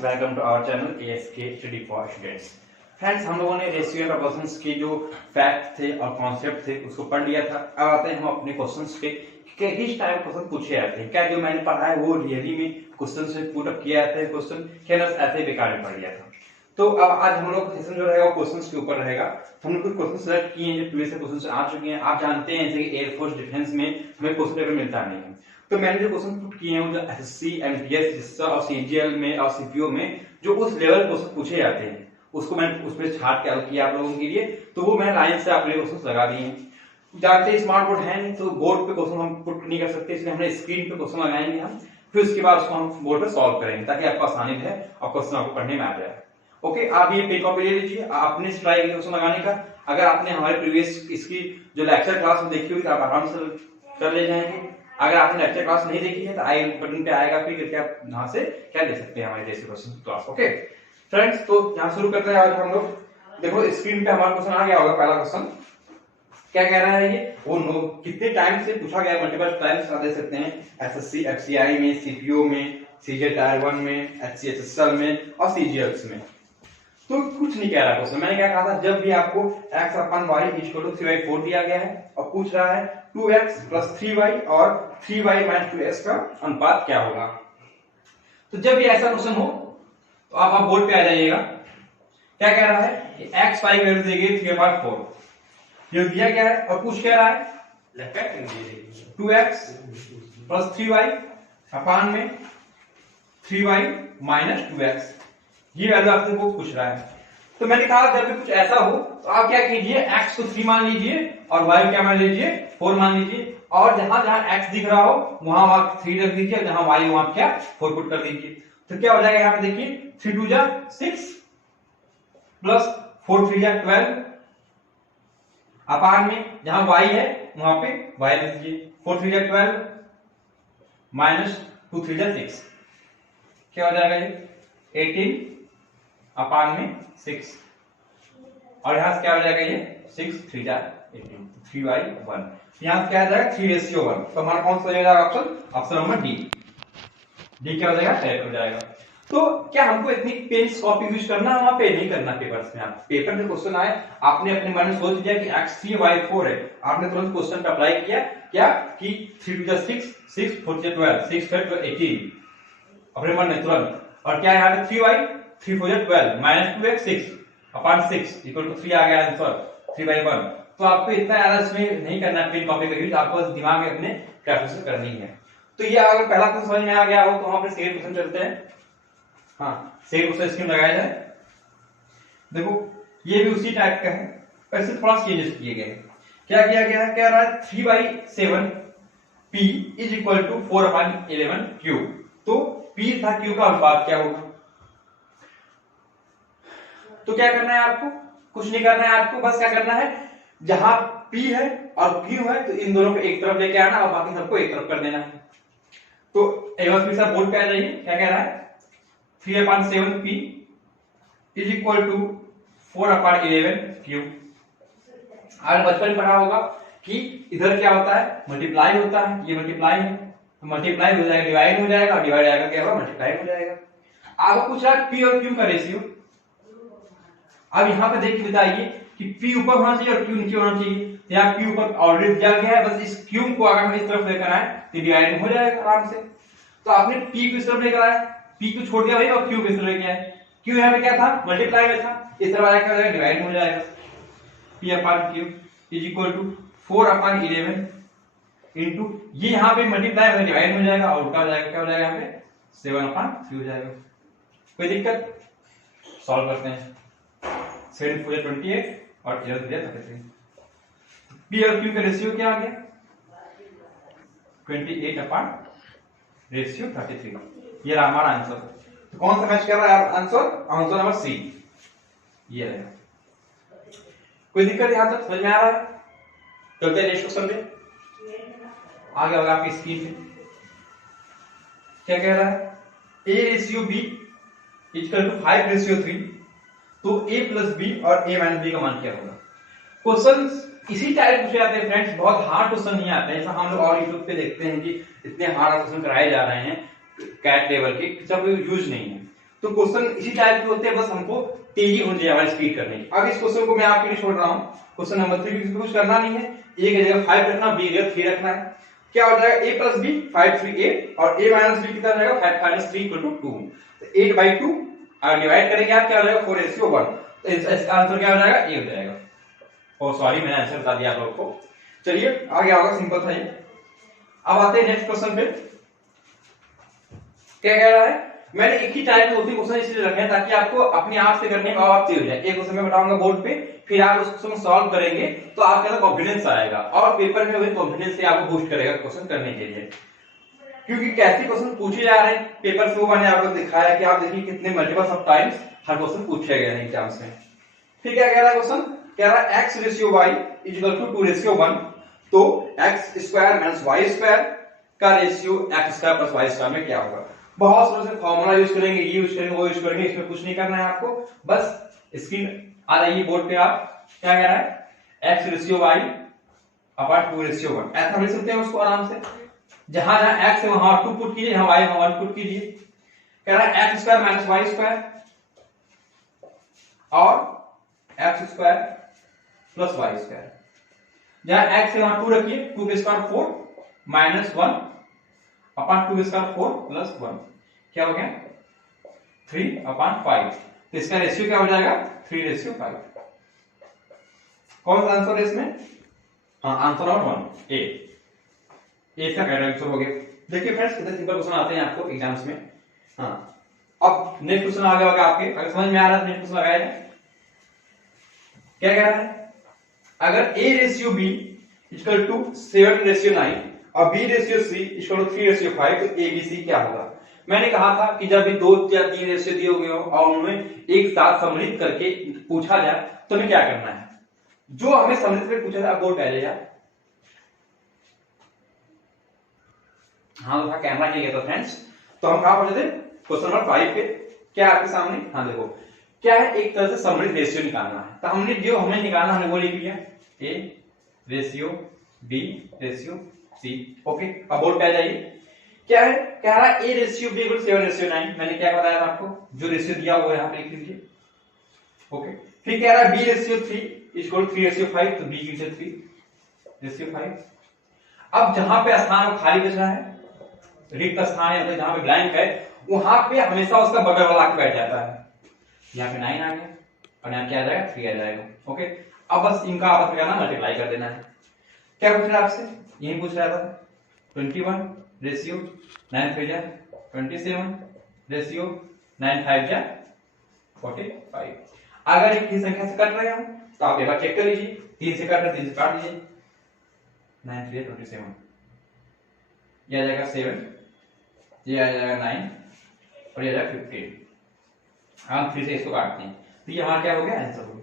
Friends, welcome to our channel ASK study for students. Friends, हम लोगों ने ratio and proportions के जो फैक्ट थे और कॉन्सेप्ट थे उसको पढ़ लिया था। अब आते हैं हम अपने क्वेश्चंस पे कि किस टाइप क्वेश्चन पूछे जाते हैं। क्या जो मैंने पढ़ा है वो रियली में क्वेश्चन से पुट अप किया जाता है क्वेश्चन, क्या बस ऐसे बेकार में पढ़ लिया था। तो अब आज हम लोग सेशन जो रहेगा वो क्वेश्चंस के ऊपर रहेगा। हम लोग कुछ क्वेश्चन सेलेक्ट किए हैं जो प्रीवियस क्वेश्चन आ चुके हैं। आप जानते हैं जैसे कि एयरफोर्स डिफेंस में हमें क्वेश्चन पेपर मिलता नहीं है, तो मैंने जो क्वेश्चन पुट किए हैं वो जो एसएससी, एमटीएस, जिस्सा और सीजीएल में और सीपीओ में जो उस लेवल क्वेश्चन पूछे जाते हैं उसको मैंने उसमें छाट के हल किया आप लोगों के लिए। तो वो मैंने लाइन से आपके लिए क्वेश्चन लगा दिए हैं। जानते हैं स्मार्ट बोर्ड है नहीं तो बोर्ड पे क्वेश्चन हम पुट नहीं कर सकते, इसलिए हमने स्क्रीन पे क्वेश्चन लगाएंगे हम, फिर उसके बाद उसको हम बोर्ड पे सॉल्व करेंगे ताकि आपको आसानी है और क्वेश्चन आपको पढ़ने में आ जाए। ओके, आप ये पेज कॉपी ले लीजिए, आपने ट्राई किया क्वेश्चन लगाने का। अगर आपने हमारे प्रीवियस इसकी जो लेक्चर क्लास में देखी हुई तो आप आराम से कर ले जाएंगे। अगर आपने लेक्चर क्लास नहीं देखी है तो आई बटन पे आएगा, फिर करके आप यहाँ से क्या देख सकते हैं हमारे जैसे क्वेश्चन क्लास। ओके फ्रेंड्स, तो यहाँ शुरू करते हैं आज हम लोग। देखो स्क्रीन पे हमारा क्वेश्चन आ गया होगा। पहला क्वेश्चन क्या कह रहा है, ये वो कितने टाइम से पूछा गया, मल्टीपल टाइम्स दे सकते हैं एसएससी, एफसीआई में, सीपीओ में, सीजे टायर 1 में, एचसीएचएसएल में और सीजीएल्स में। तो कुछ नहीं कह रहा क्वेश्चन। मैंने क्या कहा था, जब भी आपको x upon y equal to 3/4 दिया गया है और पूछ रहा है 2x प्लस 3y और 3y माइनस 2x का अनुपात क्या होगा, तो जब भी ऐसा क्वेश्चन हो तो आप बोर्ड पे आ जाइएगा। क्या कह रहा है कि x y वैल्यू दी गई 3/4, ये दिया गया है और पूछ क्या रहा है 2x प्लस 3y अपान में 3y माइनस 2x, ये वैल्यू आपको को पूछ रहा है। तो मैंने कहा जब भी कुछ ऐसा हो तो आप क्या कीजिए, x को 3 मान लीजिए और y क्या मान लीजिए 4 मान लीजिए, और जहां जहां x दिख रहा हो वहां वहां 3 रख दीजिए, जहां y वहां क्या 4 पुट कर दीजिए। तो क्या हो जाएगा यहाँ पे देखिए 3 2 जा 6 प्लस 4 3 जा 12 अपान में जहां y है वहां पे y लिख दीजिए, 4 3 जा 12 माइनस 2 3 जा 6, क्या हो जाएगा ये 18 अपान में 6, और यहां से क्या हो जाएगा ये 6 3 जा 18, 3/1। यहां क्या आ जाएगा 3:1। तो हमारा कौन सा हो जाएगा ऑप्शन, ऑप्शन नंबर डी क्या हो जाएगा, करेक्ट हो जाएगा। तो क्या हमको इतनी पेंस कॉपी यूज करना है वहां पे, नहीं करना पेपर्स में। आप पेपर में क्वेश्चन आए, आपने अपने मन में सोच लिया कि x3 y4 है, आपने तुरंत क्वेश्चन पे अप्लाई किया क्या कि 3 2 जा 6 6 4 जा 12 6 5 18 अपने मन में तुरंत, और क्या यहाँ पे 3y 3 4 जा 12 minus 2x 6 upon 6 equal to 3 आ गया आंसर 3/1। तो आपको इतना ज्यादा इसमें नहीं करना पेन कॉपी का यूज, आपको दिमाग में अपने कैलकुलेशन करनी है। तो ये अगर पहला क्वेश्चन समझ में आ गया हो तो हम अपने सेकंड क्वेश्चन चलते हैं। हाँ, सेकंड क्वेश्चन स्क्रीन लगाया जाए। देखो ये भी उसी टाइप का है, पर इससे थोड़ा चेंजेस किए गए। क्या किया गया है, कह रहा है 3/7 p is equal to 4/11 q। तो p था q का अनुपात क्या होगा। तो क्या करना है आपको, कुछ नहीं करना है आपको, बस क्या करना है जहां p है और q है तो इन दोनों को एक तरफ लेके आना और बाकी सबको एक तरफ कर देना है। तो एक बार फिर से बोर्ड पे आ जाइए। क्या कह रहा है 3/7 p is equal to 4/11 q। अगर बचपन में पढ़ा होगा कि इधर क्या होता है मल्टीप्लाई होता है, ये मल्टीप्लाई है तो मल्टीप्लाई हो जाएगा डिवाइड हो जाएगा, और डिवाइड आएगा क्या होगा मल्टीप्लाई हो जाएगा। आपको पूछ रहा है p और q का रेशियो। अब यहाँ पे देख के बताइए कि p ऊपर होना चाहिए और q नीचे होना चाहिए। तो यहाँ p ऊपर ऑलरेडी दिया गया है, बस इस q को अगर हम इस तरफ लेकर आए तो डिवाइड हो जाएगा आराम से। तो आपने p को इस तरफ लेकर आए, p को छोड़ दिया भाई और q को इस तरफ लेके आए। q यहाँ पे क्या था मल्टीप्लाई में था, इस तरफ आया क्या हो जाएगा डिवाइड हो जाएगा। p upon q is equal to 4/11 into ये यहाँ पे मल्टीप्लाई में डिवाइड हो जाएगा और उल्टा हो जाएगा, क्या हो जाएगा यहाँ पे 7/3 हो जाएगा। कोई दिक्कत, सॉल्व करते हैं। 7 4 जा 28 और 11 4 जा 33। p और q का रेशियो क्या आ गया 28/33, ये रहा हमारा आंसर। तो कौन सा मैच कर रहा है आंसर, आंसर नंबर सी ये रहेगा। कोई दिक्कत यहां तक समझ में आ रहा है। चलते हैं नेक्स्ट क्वेश्चन पे, आगे होगा आपकी स्क्रीन पे। क्या कह रहा है a/b इक्वल टू 5/3, तो a प्लस b और a माइनस b का मान क्या होगा। क्वेश्चन इसी टाइप पूछे जाते हैं फ्रेंड्स, बहुत हार्ड क्वेश्चन नहीं आते हैं। ऐसा हम लोग और यूट्यूब पे देखते हैं कि इतने हार्ड क्वेश्चन कराए जा रहे हैं कैट लेवल के, सब यूज नहीं है। तो क्वेश्चन इसी टाइप के होते हैं, बस हमको तेजी होनी चाहिए हमारी स्पीड करने की। अब इस क्वेश्चन को मैं आपके लिए छोड़ रहा हूँ, क्वेश्चन नंबर 3 भी कुछ करना नहीं है, ए की जगह 5 रखना, बी की जगह 3 रखना है। क्या हो जाएगा a प्लस बी 5 3 8 और a माइनस बी कितना रहेगा 5 माइनस 3 इक्वल टू 2। तो 8/2 और डिवाइड करेंगे आप, क्या हो जाएगा 4:1। तो इसका आंसर क्या हो जाएगा ए हो जाएगा। ओ सॉरी मैंने आंसर बता दिया आप लोग को। चलिए आगे होगा, सिंपल था ये। अब आते हैं नेक्स्ट क्वेश्चन पे। क्या कह रहा है, मैंने एक ही टाइप के 2-3 क्वेश्चन इसलिए रखे हैं ताकि आपको अपने आप से करने का आप तेज हो जाए। एक क्वेश्चन मैं बताऊंगा बोर्ड पे, फिर आप उस क्वेश्चन को सॉल्व करेंगे तो आपके अंदर कॉन्फिडेंस आएगा और पेपर में वही कॉन्फिडेंस से आपको बूस्ट करेगा क्वेश्चन करने के लिए। क्योंकि कैसे क्वेश्चन पूछे जा रहे हैं पेपर से, वो मैंने आपको दिखाया कि आप देखिए कितने multiple of times her question पूछे गए हैं एग्जाम्स में। फिर क्या कह रहा है क्वेश्चन, कह रहा है x/y = 2:1। तो x² - y² का रेशियो x² + y² में क्या होगा। बहुत सारे फॉर्मूला यूज करेंगे, ये यूज करेंगे, वो यूज करेंगे, इसमें कुछ नहीं करना है आपको, बस स्क्रीन आ जाइए बोर्ड पे। आप क्या कह रहा है x/y / 2:1 ऐसा लिख सकते हैं उसको आराम से। जहां जहां x है वहां 2 पुट कीजिए, यहां y वहां 1 पुट कीजिए। कह रहा है x² - y² और x² + y²। जहां x है वहां 2 रखिए, 2 के स्क्वायर 4 -1 / 2 के स्क्वायर 4 + 1 क्या हो गया 3/5। तो इसका रेशियो क्या हो जाएगा 3:5। कौन सा आंसर है इसमें, हाँ आंसर नंबर 1 ए इसका करेक्ट आंसर हो गया। देखिए फ्रेंड्स कितने सिंपल क्वेश्चन आते हैं आपको एग्जाम्स में। हाँ अब नेक्स्ट क्वेश्चन आ गया होगा आपके, अगर समझ में आ रहा है नेक्स्ट क्वेश्चन लगाया जाए। क्या कह रहा है, अगर a/b = 7:9 और b/c = 3:5 तो abc क्या होगा। मैंने कहा था कि जब भी 2 या 3 रेशियो दिए हुए हो और उन्हें एक साथ सम्मिलित करके पूछा जाए तो हमें क्या करना है, जो हमें सम्मिलित करके पूछा जाए बोर्ड पे आ जाइए। हाँ तो कैमरा नहीं गया था फ्रेंड्स, तो हम कहां पहुंचे थे क्वेश्चन नंबर 5 पे। क्या आपके सामने, हाँ देखो क्या है, एक तरह से सम्मिलित रेशियो निकालना है। तो हमने जो हमें निकालना हमने वो लिख लिया a/b/c। ओके अब बोर्ड पे आ जाइए। क्या है, कह रहा है a/b = 7:9। मैंने क्या बताया था आपको, जो रेशियो दिया हुआ है यहां पे लिख लीजिए। ओके फिर कह रहा है b/3 = 3:5 तो b की जगह 3:5। अब जहां पे स्थान खाली बच रहा है, रिक्त स्थान है, जहां पे ब्लैंक है, वहां पे हमेशा उसका बगल वाला आके बैठ जाता है। यहाँ पे 9 आ गया और यहाँ क्या आ जाएगा 3 आ जाएगा। ओके अब बस इनका आपस में करना मल्टीप्लाई कर देना है। क्या पूछ रहा है आपसे, यही पूछ रहा था 21 रेशियो 9 3 जा 27 रेशियो 9 5 जा 45। अगर एक ही संख्या से कट रहे हो तो आप एक बार चेक कर लीजिए, 3 से कट रहे 3 से काट दीजिए, 9 3 27 ये आ जाएगा 7, ये आ जाएगा 9 और ये आ जाएगा 15। हम फिर से इसको काटते हैं तो ये हमारा क्या हो गया आंसर हो गया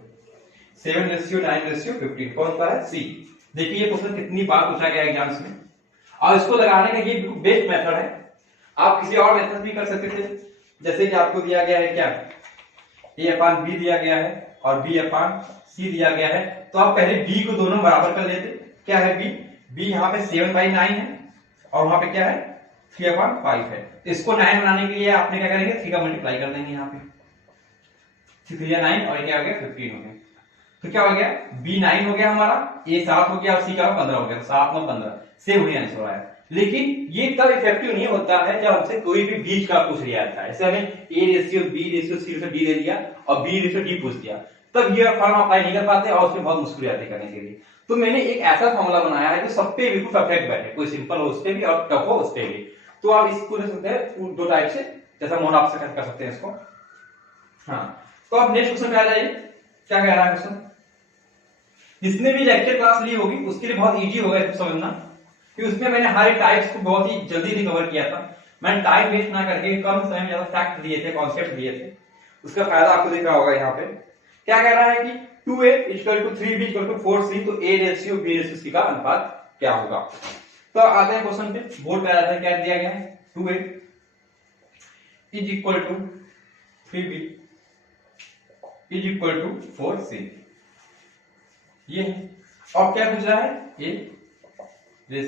7:9:15। कौन सा है सी। देखिए ये क्वेश्चन कितनी बार पूछा गया एग्जाम्स में और इसको लगाने का ये बेस्ट मेथड है। आप किसी और मेथड भी कर सकते थे, जैसे कि आपको दिया गया है क्या a/b दिया गया है और b/c दिया गया है, तो आप पहले b को दोनों बराबर कर लेते। क्या है b यहाँ पे 7/9 है और वहां पे क्या है 3/5 है। तो इसको 9 बनाने के लिए आपने क्या करेंगे 3 का मल्टीप्लाई कर देंगे, यहाँ पे 3 या 9 और क्या हो गया 15 हो गया। तो क्या हो गया b 9 हो गया हमारा, a 7 हो गया और c का 15 हो गया। 7 9 15 सेम वही आंसर आया। लेकिन ये तब इफेक्टिव नहीं होता है जब हमसे कोई भी बीच का पूछ लिया था। ऐसे हमें a/b/c/d दे दिया और b/d पूछ दिया, तब ये फॉर्मूला अप्लाई नहीं कर पाते और उसमें बहुत मुश्किल आती करने के लिए। तो मैंने एक ऐसा फॉर्मूला बनाया है जो सब पे बिल्कुल परफेक्ट बैठे, कोई सिंपल हो उस पे भी और टफ हो उस पे भी। तो आप इसको ले सकते हैं 2 टाइप से, जैसा मोड आप कर सकते हैं इसको। हाँ तो अब नेक्स्ट क्वेश्चन पे आ जाइए। क्या कह रहा है क्वेश्चन, जिसने भी लेक्चर क्लास ली होगी उसके लिए बहुत इजी होगा इसको समझना, कि उसमें मैंने हर टाइप्स को बहुत ही जल्दी रिकवर किया था। मैंने टाइम वेस्ट ना करके कम समय में ज्यादा फैक्ट दिए थे, कॉन्सेप्ट दिए थे, उसका फायदा आपको दिख रहा होगा यहाँ पे। क्या कह रहा है कि 2a = 3b = 4c तो a/b/c का अनुपात क्या होगा। तो आते हैं क्वेश्चन पे, बोर्ड पे आ जाते हैं। क्या दिया गया है 2a = 3b = 4c ये है। और क्या पूछ रहा है a/b/c।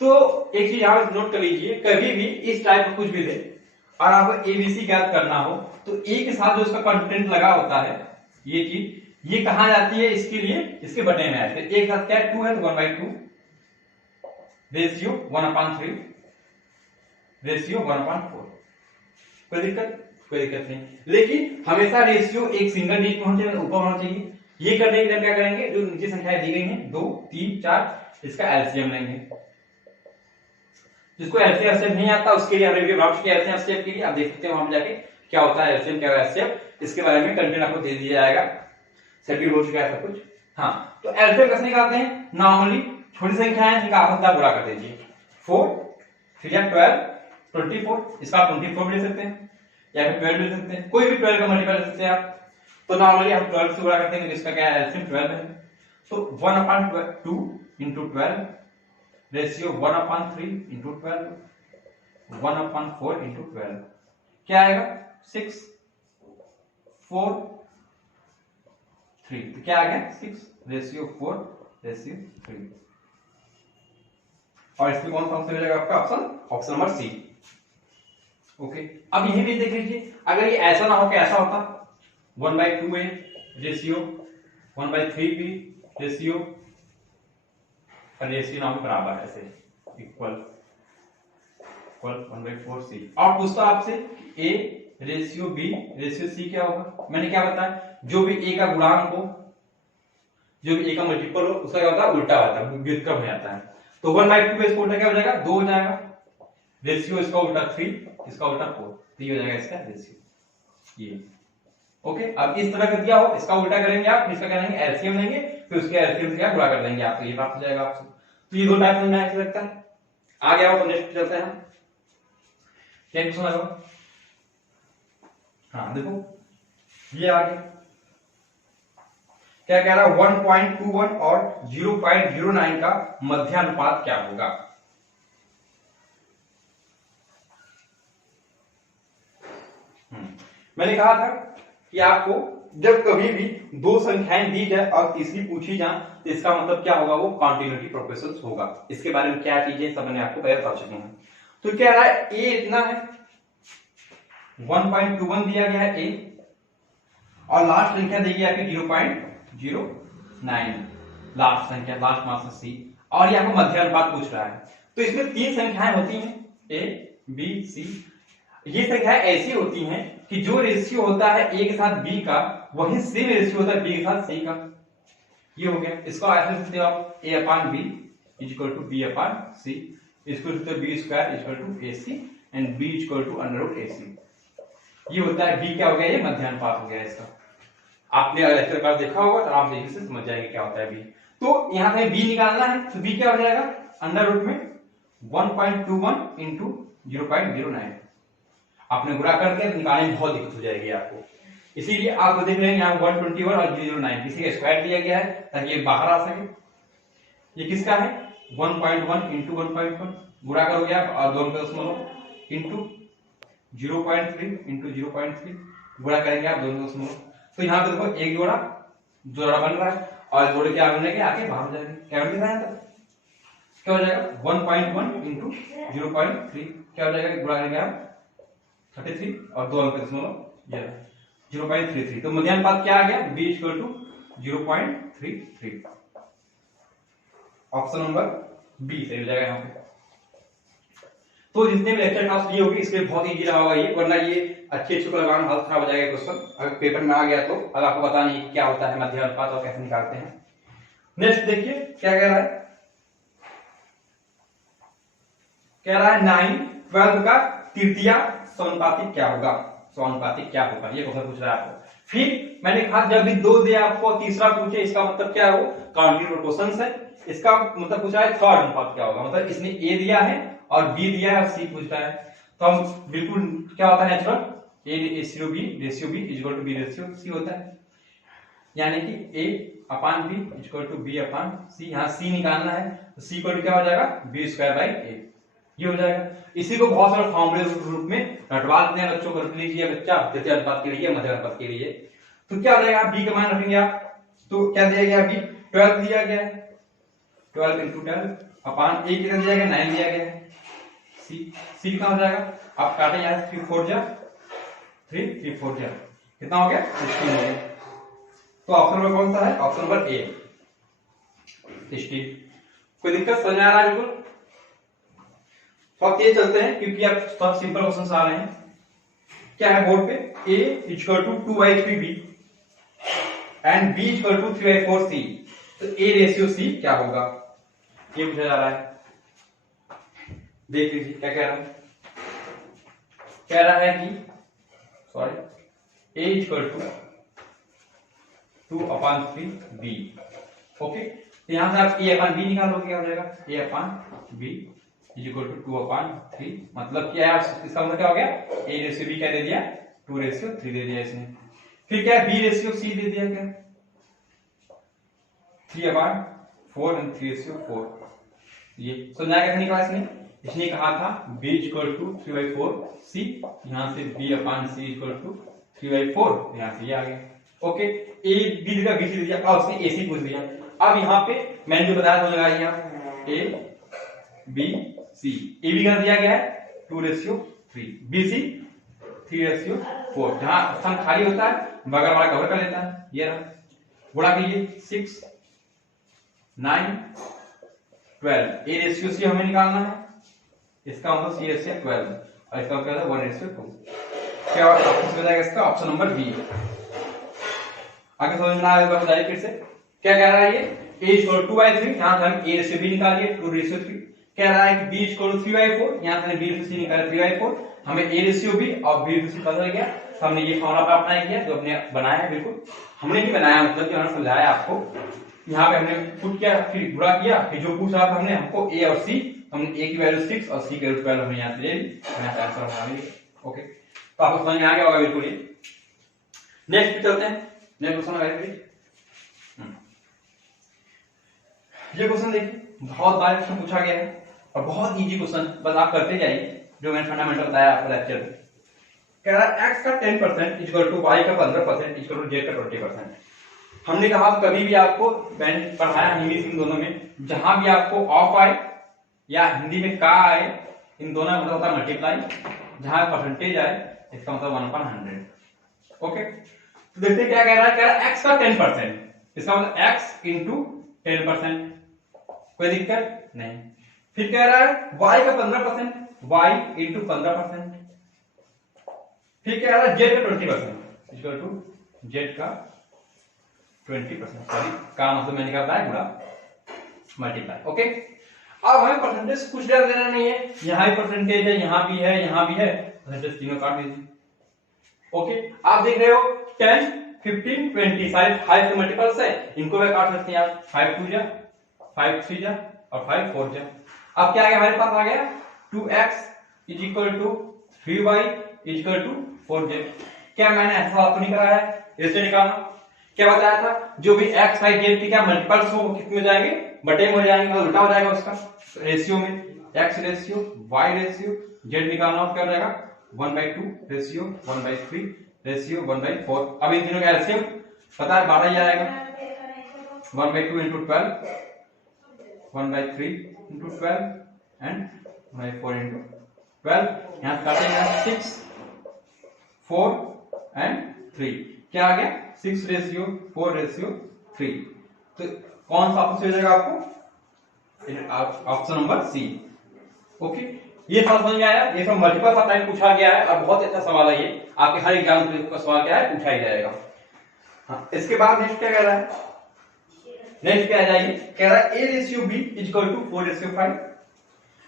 तो एक चीज यहां नोट कर लीजिए, कभी भी इस टाइप का कुछ भी दे और आपको एबीसी ज्ञात करना हो तो ए के साथ जो उसका कंटेंट लगा होता है ये चीज, ये कहां जाती है, इसके लिए इसके बटे में आती है। एक साथ क्या 2 है तो 1/2 रेशियो 1/3 रेशियो 1/4। कोई दिक्कत नहीं, लेकिन हमेशा रेशियो एक सिंगल डिजिट में ऊपर होना चाहिए। ये करने के लिए क्या करेंगे, जो नीचे संख्याएं दी गई हैं 2 3 4, इसका एलसीएम लेंगे। जिसको एलसीएम नहीं आता उसके लिए हमने बात की एलसीएम स्टेप के लिए, आप देख सकते हो हम जाके क्या होता है एलसीएम क्या है स्टेप, इसके बारे में कंटेंट आपको दे दिया जाएगा, शेड्यूल हो चुका है सब कुछ। हाँ, तो एलसीएम कैसे निकालते हैं, नॉर्मली छोटी संख्या है जिनका आपस में गुणा कर दीजिए। 4 3 12 24, इसका आप 24 भी ले सकते हैं या फिर 12 ले सकते हैं, कोई भी 12 का मल्टीपल ले सकते हैं आप। तो नॉर्मली हम 12 से गुणा करते हैं, इसका क्या है एलसीएम 12 है। तो 1/2 into 12 रेशियो 1/3 into 12 1/4 into 12 क्या आएगा 6 4 3, तो क्या आ गया 6 रेशियो 4 रेशियो 3। और इसमें कौन सा ऑप्शन मिलेगा आपका, ऑप्शन नंबर सी। ओके, अब यही भी देख लीजिए, अगर ये ऐसा ना हो कि ऐसा होता 1/2 ए रेशियो 1/3 बी रेशियो, और रेशियो ना हो बराबर ऐसे इक्वल 1/4 सी। और पूछता आपसे A ratio B ratio C क्या होगा, मैंने क्या बताया, जो भी ए का गुणांक हो, जो भी ए का मल्टीपल हो, उसका क्या होता है उल्टा होता है, व्युत्क्रम हो जाता है। तो 1/2 इसका उल्टा क्या हो जाएगा 2 हो जाएगा, रेशियो इसका उल्टा 3, इसका उल्टा 4, तो ये हो जाएगा इसका रेशियो ये। ओके, अब इस तरह कर दिया हो, इसका उल्टा करेंगे आप, इसका करेंगे एलसीएम लेंगे, फिर उसके एलसीएम से क्या गुणा कर देंगे आप, तो ये प्राप्त हो जाएगा आपसे। तो ये दो टाइप में ऐसे लगता है। आ गया हो तो नेक्स्ट चलते हैं हम, क्या क्वेश्चन लगा, हाँ देखो ये आ गया, क्या कह रहा है 1.21 और 0.09 का मध्यानुपात क्या होगा। मैंने कहा था कि आपको जब कभी भी दो संख्याएं दी जाए और तीसरी पूछी जाए तो इसका मतलब क्या होगा, वो कॉन्टिन्यूटी प्रोपोर्शंस होगा। इसके बारे में क्या चीजें सब मैंने आपको पहले बता चुके हैं। तो क्या रहा है ए इतना है 1.21 दिया गया है ए, और लास्ट संख्या दी गई है आपकी 0.09, लास्ट संख्या लास्ट मार्क्स सी, और ये आपको मध्यानुपात पूछ रहा है। तो इसमें तीन संख्याएं होती हैं ए बी सी। ये संख्याएं ऐसी होती हैं कि जो रेशियो होता है ए के साथ बी का, वही सेम रेशियो होता है बी के साथ सी का। ये हो गया, इसको ऐसे लिख सकते हो आप a upon B is equal to B upon C, इसको लिखते हो B square is equal to A C and B is equal to under root A C. ये होता है बी, क्या हो गया, ये मध्यानुपात हो गया इसका। आपने लेक्चर का देखा होगा तो आप देखिए से समझ जाएंगे क्या होता है बी। तो यहाँ पे बी निकालना है, तो बी क्या हो जाएगा अंडर रूट में 1.21 इंटू 0.09। आपने गुणा करके निकालने में बहुत दिक्कत हो जाएगी आपको, इसीलिए आप देख रहे हैं यहाँ 121 और 009 किसी का स्क्वायर दिया गया है ताकि ये बाहर आ सके। ये किसका है 1.1 इंटू 1.1, गुणा करोगे आप और दोनों का दशमलव इंटू 0.3 इंटू 0.3, गुणा करेंगे आप दोनों दशमलव। तो यहाँ पे देखो एक जोड़ा बन रहा है और जोड़े क्या बनने के आगे बाहर जाएंगे, क्या बन रहा है तब क्या हो जाएगा 1.1 इंटू 0.3, क्या हो जाएगा गुणा करेंगे आप 33 और दो अंक दशमलव 0.33। तो मध्यानुपात क्या आ गया b equal to 0.33। Option number B सही हो जाएगा यहाँ पे। तो जितने भी लेक्चर क्लास लिए होगी इसके बहुत इजी रहा होगा ये, वरना ये अच्छे को लगाना हालत खराब हो जाएगा क्वेश्चन अगर पेपर में आ गया तो, अगर आपको पता नहीं क्या होता है मध्यानुपात और कैसे निकालते हैं। नेक्स्ट देखिए क्या कह रहा है, कह रहा है 9 12 का तृतीया समानुपातिक क्या होगा, समानुपातिक क्या होगा, ये क्वेश्चन पूछ रहा है आपको। फिर मैंने कहा जब भी दो दे आपको तीसरा पूछे इसका मतलब क्या है, वो काउंटिंग प्रोपोर्शंस है। इसका मतलब पूछा है थर्ड अनुपात क्या होगा, मतलब इसने ए दिया है और बी दिया है और सी पूछ रहा है, तो हम बिल्कुल क्या होता है natural A ratio B equal to B ratio C होता है, यानी कि A upon B equal to B upon C. यहाँ सी निकालना है तो सी इक्वल टू क्या हो जाएगा बी स्क्वायर बाई ए, ये हो जाएगा। इसी को बहुत सारे फॉर्मूले रूप में रटवा देते हैं बच्चों को, रख लीजिए बच्चा तृतीय अनुपात के लिए मध्य अनुपात के लिए। तो क्या हो जाएगा बी का मान रखेंगे आप, तो क्या दिया गया बी 12 दिया गया है, 12 इंटू 12 अपॉन ए कितना दिया गया 9 दिया गया है, सी कहाँ हो जाएगा, आप काटे यहाँ 3 4 जा 3 3 4 जा, कितना हो गया 16 हो गया। तो ऑप्शन नंबर कौन सा है, ऑप्शन नंबर ए 16। कोई दिक्कत समझ में आ रहा है बिल्कुल। तो अब ये चलते हैं क्योंकि अब सब सिंपल क्वेश्चन आ रहे हैं। क्या है बोर्ड पे, a equal to 2/3b and b equal to 3/4c, तो a रेशियो c क्या होगा, ये पूछा जा रहा है। देख लीजिए क्या कह रहा है, कह रहा है कि a equal to 2/3b। Okay, तो यहां से आप a/b निकालोगे, क्या हो जाएगा a/b इक्वल टू 2/3, मतलब क्या है इसका मतलब क्या हो गया, a रेशियो b क्या दे दिया 2/3 दे दिया इसने। फिर क्या b रेशियो c दे दिया, क्या 3/4 एंड 3/4। ये समझा कैसे निकाला इसने कहा था b इक्वल टू 3/4c, यहां से b/c इक्वल टू 3/4, यहां से ये आ गया। ओके, a b दिया b c दिया और उसने ac पूछ दिया। अब यहाँ पे मैंने जो बताया वो लगाइए आप, a b c, a b का दिया गया है 2/3, b c 3/4, जहां स्थान खाली होता है बगल वाला कवर कर लेता है, ये रहा। गुणा कीजिए 6 9 12, a रेशियो c हमें निकालना है, इसका मतलब c रेशियो 12 और इसका क्या है 1/2। क्या ऑप्शन हो जाएगा इसका, ऑप्शन नंबर बी। आगे समझ में आया होगा, बताइए फिर से क्या कह रहा है ये, a इक्वल टू 2/3, यहां से हम a रेशियो b निकालिए 2/3। कह रहा है कि b इक्वल टू 3/4, यहां से b रेशियो c निकाला 3/4, हमें a रेशियो b और b रेशियो c पता चल गया। तो हमने ये फॉर्मूला अप्लाई किया जो हमने बनाया है, बिल्कुल हमने नहीं बनाया, मतलब कि हमने समझाया आपको। यहाँ पे हमने पुट किया, फिर गुणा किया, फिर जो पूछा था हमने हमको a और c, हमने a की वैल्यू 6 और c की वैल्यू 12 हमने यहाँ से ले ली, यहाँ पे आंसर बना लिया। ओके, तो आपको समझ में आ गया होगा बिल्कुल। ये नेक्स्ट पे चलते हैं, नेक्स्ट क्वेश्चन है। ये क्वेश्चन देखिए, बहुत बार क्वेश्चन पूछा गया है और बहुत इजी क्वेश्चन, बस आप करते जाइए जो मैंने फंडामेंटल बताया आपको लेक्चर में। कह रहा है x का 10% इक्वल टू y का 15% इक्वल टू z का 20%। हमने कहा कभी भी आपको, मैंने पढ़ाया इंग्लिश इन दोनों में, जहां भी आपको ऑफ आए या हिंदी में का आए, इन दोनों का मतलब होता है मल्टीप्लाई, जहां परसेंटेज आए इसका मतलब 1/100। ओके, तो देखते हैं क्या कह रहा है, कह रहा है x का 10%, इसका मतलब x इंटू 10%, कोई दिक्कत नहीं। फिर कह रहा है y का 15%, y इंटू 15%। फिर कह रहा है z का 20% इक्वल टू z का 20%, सॉरी का मतलब मैंने क्या बताया पूरा मल्टीप्लाई। ओके, अब हमें परसेंटेज कुछ देना नहीं है, यहाँ भी परसेंटेज है, यहाँ भी है, यहाँ भी है, परसेंटेज तीनों काट दीजिए। ओके, आप देख रहे हो 10 15 20 5 के मल्टीपल्स है, इनको भी काट सकते हैं आप, 5 2 जा 5 3 जा और 5 4 जा। अब क्या आ गया हमारे पास, आ गया 2x is equal to 3y is equal to 4z। क्या मैंने ऐसा आपको नहीं कराया है, इससे निकालना क्या बताया था, जो भी x y z की क्या मल्टीपल्स हो कितने हो जाएंगे, बटे में हो जाएंगे, मतलब उल्टा हो जाएगा उसका रेशियो में, x ratio y ratio z निकालना हो, क्या हो जाएगा 1/2 रेशियो 1/3 रेशियो 1/4। अब इन तीनों का एलसीएम पता है 12 ही आएगा, 1/2 इंटू 12, 1/3 इंटू 12 एंड 1/4 इंटू 12। यहाँ काटेंगे 6 4 एंड 3, क्या आ गया 6 रेशियो 4 रेशियो 3। तो कौन सा ऑप्शन हो जाएगा आपको, ऑप्शन नंबर सी। ओके, ये समझ में आया, ये सब मल्टीपल सा टाइम पूछा गया है और बहुत अच्छा सवाल है ये, आपके हर एग्जाम का सवाल क्या है पूछा ही जाएगा। हाँ, इसके बाद नेक्स्ट क्या कह रहा है, नेक्स्ट पे आ जाइए, कह रहा है a ratio b equal to 4 ratio 5,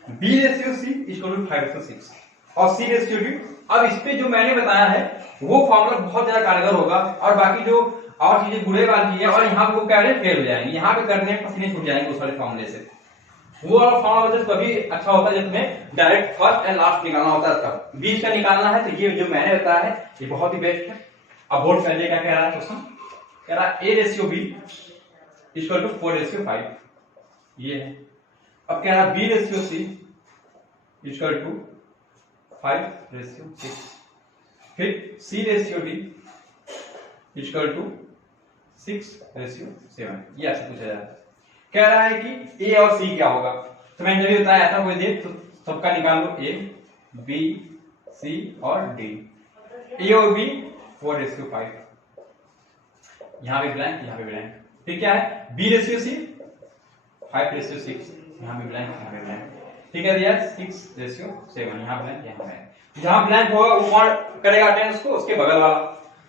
b ratio c equal to 5 ratio 6 और c रेशियो d। अब इस पे जो मैंने बताया है वो फॉर्मूला बहुत ज्यादा कारगर होगा, और बाकी जो और चीजें गुड़े वाली है और यहाँ पे वो क्या है फेल हो जाएंगे, यहाँ पे करने में पसीने छूट जाएंगे उस वाले फॉर्मूले से। वो वाला फॉर्मूला तभी अच्छा होता है जिसमें डायरेक्ट फर्स्ट एंड लास्ट निकालना होता है, तब बीच का निकालना है, तो ये जो मैंने बताया है ये बहुत ही बेस्ट है। अब बोर्ड पहले क्या कह रहा है क्वेश्चन, कह रहा है a ratio b equal to 4 ratio 5, ये है। अब कह रहा है b ratio c equal to 5 ratio 6, फिर c ratio d equal to 6 ratio 7, ये आपसे पूछा जा रहा है। कह रहा है कि a और c क्या होगा, तो मैंने जब बताया था कोई देर तो सबका निकाल लो, ए बी सी और डी। ए और बी 4:5, यहाँ पे ब्लैंक, यहाँ पे ब्लैंक। फिर क्या है, बी रेशियो सी 5:6, यहाँ पे ब्लैंक, यहाँ पे ब्लैंक। ठीक है दिया 6:7, यहाँ ब्लैंक, यहाँ ब्लैंक। जहां ब्लैंक होगा वो कौन करेगा अटेंड उसको, उसके बगल वाला।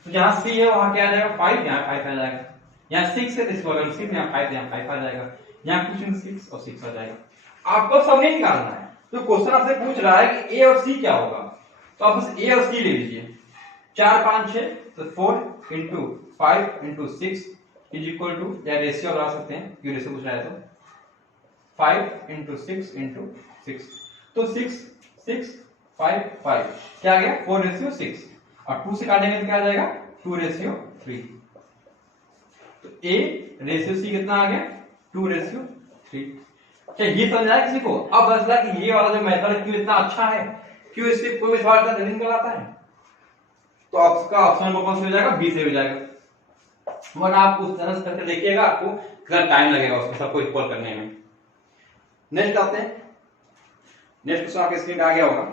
तो जहां सी है वहां क्या आ जाएगा 5, यहाँ 5 आ जाएगा। यहाँ 6 है तो इस बगल 6, यहाँ 5, यहाँ 5 आ जाएगा। यहाँ कुछ 6 और 6 आ जाएगा। आपको सब नहीं निकालना है, तो क्वेश्चन आपसे पूछ रहा है कि ए और सी क्या होगा, तो आप बस ए और सी ले लीजिए। 4 5 6, तो 4 into 5 into 6 is equal to, या रेशियो लगा सकते हैं क्यों रेशियो पूछ रहा है, तो 5 इंटू 6 इंटू 6, तो 6 6 5 5 क्या आ गया 4:6, और 2 से काटेंगे तो क्या आ जाएगा 2:3। तो ए रेशियो सी कितना आ गया 2:3। क्या ये समझ आया किसी को? अब बस कि ये वाला जो मेथड क्यों इतना अच्छा है, क्यों इससे कोई भी सवाल इतना जल्दी निकल आता है। तो आपका ऑप्शन नंबर कौन से हो जाएगा, बी से हो जाएगा। वरना आप उस तरह से करके देखिएगा, आपको कितना टाइम लगेगा उसको सबको इक्वल करने में। नेक्स्ट आते हैं, नेक्स्ट क्वेश्चन आपके स्क्रीन पे आ गया होगा।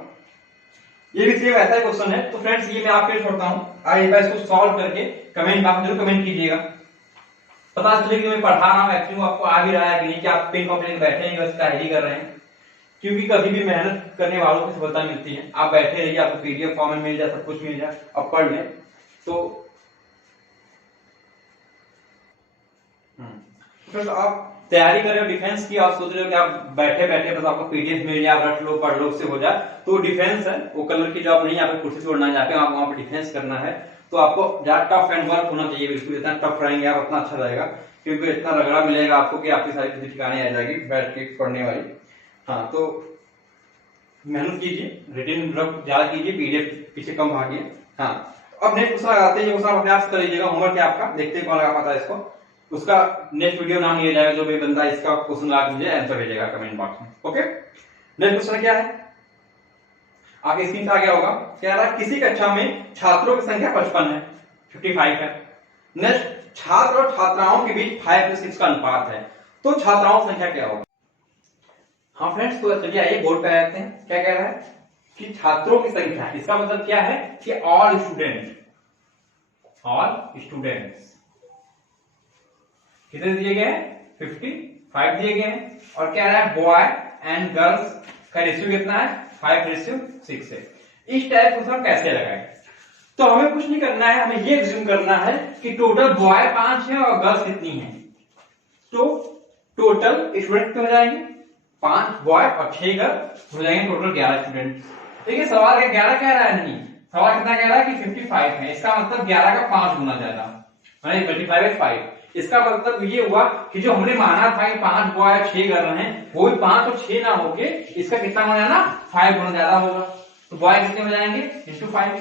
ये भी सेम ऐसा ही क्वेश्चन है। तो फ्रेंड्स ये मैं आपके लिए छोड़ता हूं, आप एक बार इसको सॉल्व करके कमेंट बॉक्स में जरूर कमेंट कीजिएगा, पता चले कि मैं पढ़ा रहा हूं एक्चुअली आपको आ भी रहा है कि नहीं, कि आप पेन कॉपी लेकर बैठे हैं बस तैयारी कर रहे हैं। क्योंकि कभी भी मेहनत करने वालों को सफलता मिलती है। आप बैठे रहिए, आपको पीडीएफ फॉर्म में मिल जाए, सब कुछ मिल जाए, आप पढ़ लें। तो फिर आप तैयारी कर रहे हो डिफेंस की, आप सोच रहे हो कि आप बैठे बैठे बस आपको पीडीएफ मिल जाए, रट लो पढ़ लो उससे हो जाए, तो डिफेंस है वो कलर की जॉब नहीं, आपको कुर्सी तोड़ना जाके आप वहां पर डिफेंस करना है। तो आपको ज्यादा टफ एंड वर्क होना चाहिए, बिल्कुल इतना टफ रहेंगे आप उतना अच्छा रहेगा, क्योंकि इतना रगड़ा मिलेगा आपको कि आपकी सारी चीजें ठिकाने आ जाएगी बैठ के पढ़ने वाली। हाँ तो मेहनत कीजिए, रिटन ज्यादा कीजिए, पीडीएफ पीछे कम भागिए। हाँ अब नेक्स्ट क्वेश्चन लगाते हैं, क्वेश्चन अपने आप से कर लीजिएगा, होमवर्क है आपका, देखते हैं कौन लगा पाता है इसको। उसका नेक्स्ट वीडियो नाम लिया जाएगा, जो भी बंदा इसका क्वेश्चन लगा मुझे आंसर भेजेगा कमेंट बॉक्स में। ओके नेक्स्ट क्वेश्चन क्या है, आगे स्क्रीन पे आ गया होगा। कह रहा है किसी कक्षा में छात्रों की संख्या 55 है, 55 है। नेक्स्ट छात्र और छात्राओं के बीच 5:6 का अनुपात है, तो छात्राओं की संख्या क्या होगा। हाँ फ्रेंड्स तो चलिए आइए बोर्ड पे आते हैं। क्या कह रहा है कि छात्रों की संख्या, इसका मतलब क्या है कि ऑल स्टूडेंट्स कितने दिए गए हैं 55 दिए गए हैं। और कह रहा है बॉय एंड गर्ल्स का रेशियो कितना है 5:6 है। इस टाइप को हम कैसे लगाएं, तो हमें कुछ नहीं करना है, हमें ये एज्यूम करना है कि टोटल बॉय 5 है और गर्ल्स कितनी है। तो टोटल स्टूडेंट कितने हो जाएंगे 5 बॉय और 6 गर्ल्स हो जाएंगे, टोटल 11 स्टूडेंट। देखिए सवाल का 11 कह रहा है, नहीं सवाल कितना कह रहा है कि 55 है, इसका मतलब 11 का 5 गुना ज्यादा, माने मल्टीप्लाई बाय 5। इसका मतलब ये हुआ कि जो हमने माना था कि 5 बॉय 6 गर्ल हैं, वो भी 5 और 6 ना होके इसका कितना हो जाना 5 गुना ज्यादा होगा। तो बॉय कितने हो जाएंगे इंटू 5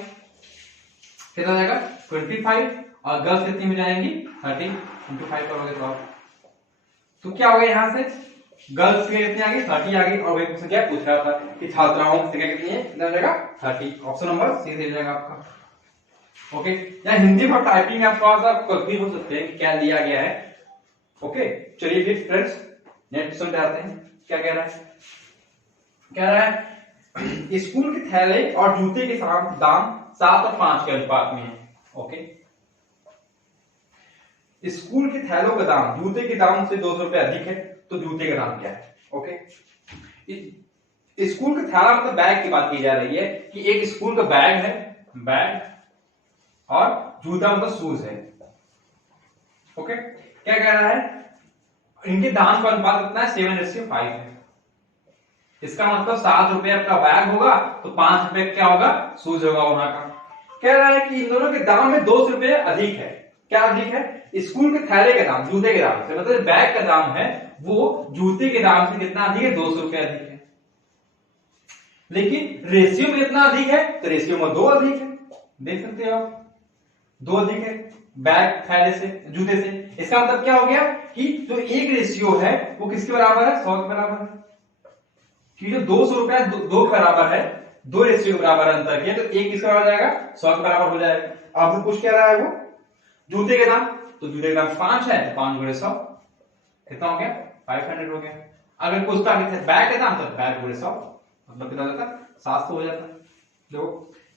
कितना हो जाएगा 25, और गर्ल्स कितनी हो जाएंगी 30 इंटू 5 करोगे तो क्या होगा यहाँ से गर्ल्स के कितनी आ गई 30 आ गई। और वही क्वेश्चन क्या पूछ रहा था कि छात्राओं की संख्या कितनी है, कितना हो जाएगा 30। ऑप्शन नंबर सी दे जाएगा आपका। ओके या हिंदी में टाइपिंग में आप थोड़ा सा कंफ्यूज हो सकते हैं कि क्या दिया गया है। ओके चलिए फिर फ्रेंड्स नेक्स्ट क्वेश्चन पे आते हैं। क्या कह रहा है, कह रहा है स्कूल के थैले और जूते के दाम 7 और 5 के अनुपात में है। ओके स्कूल के थैलों का दाम जूते के दाम से 200 रुपए अधिक है, तो जूते का दाम क्या है। ओके स्कूल का थैला मतलब बैग की बात की जा रही है कि एक स्कूल का बैग है, बैग, और जूता मतलब शूज है। ओके क्या कह रहा है इनके दाम का अनुपात कितना है 7:5 है। इसका मतलब 7 रुपए आपका बैग होगा तो 5 रुपए क्या होगा शूज होगा वहां का। कह रहा है कि इन दोनों के दाम में 200 रुपए अधिक है। क्या अधिक है, स्कूल के थैले के दाम जूते के दाम से, मतलब बैग का दाम है वो जूते के दाम से कितना अधिक है 200 रुपए अधिक है। लेकिन रेशियो में कितना अधिक है, तो रेशियो में 2 अधिक है, देख सकते हो आप 2 अधिक है बैग थैले से जूते से। इसका मतलब क्या हो गया कि जो एक रेशियो है वो किसके बराबर है 100 के बराबर है, कि जो 200 रुपया 2 के बराबर है, 2 रेशियो के बराबर अंतर किया तो एक किसके बराबर जाएगा 100 के बराबर हो जाएगा। अब कुछ कह रहा है वो जूते के दाम, तो जूते के दाम 5 है तो 5 गुणे 100 कितना हो गया 500 हो गया। अगर पूछता बैग के दाम तो बैग गुणे 100 मतलब कितना हो जाता, 700 हो जाता। देखो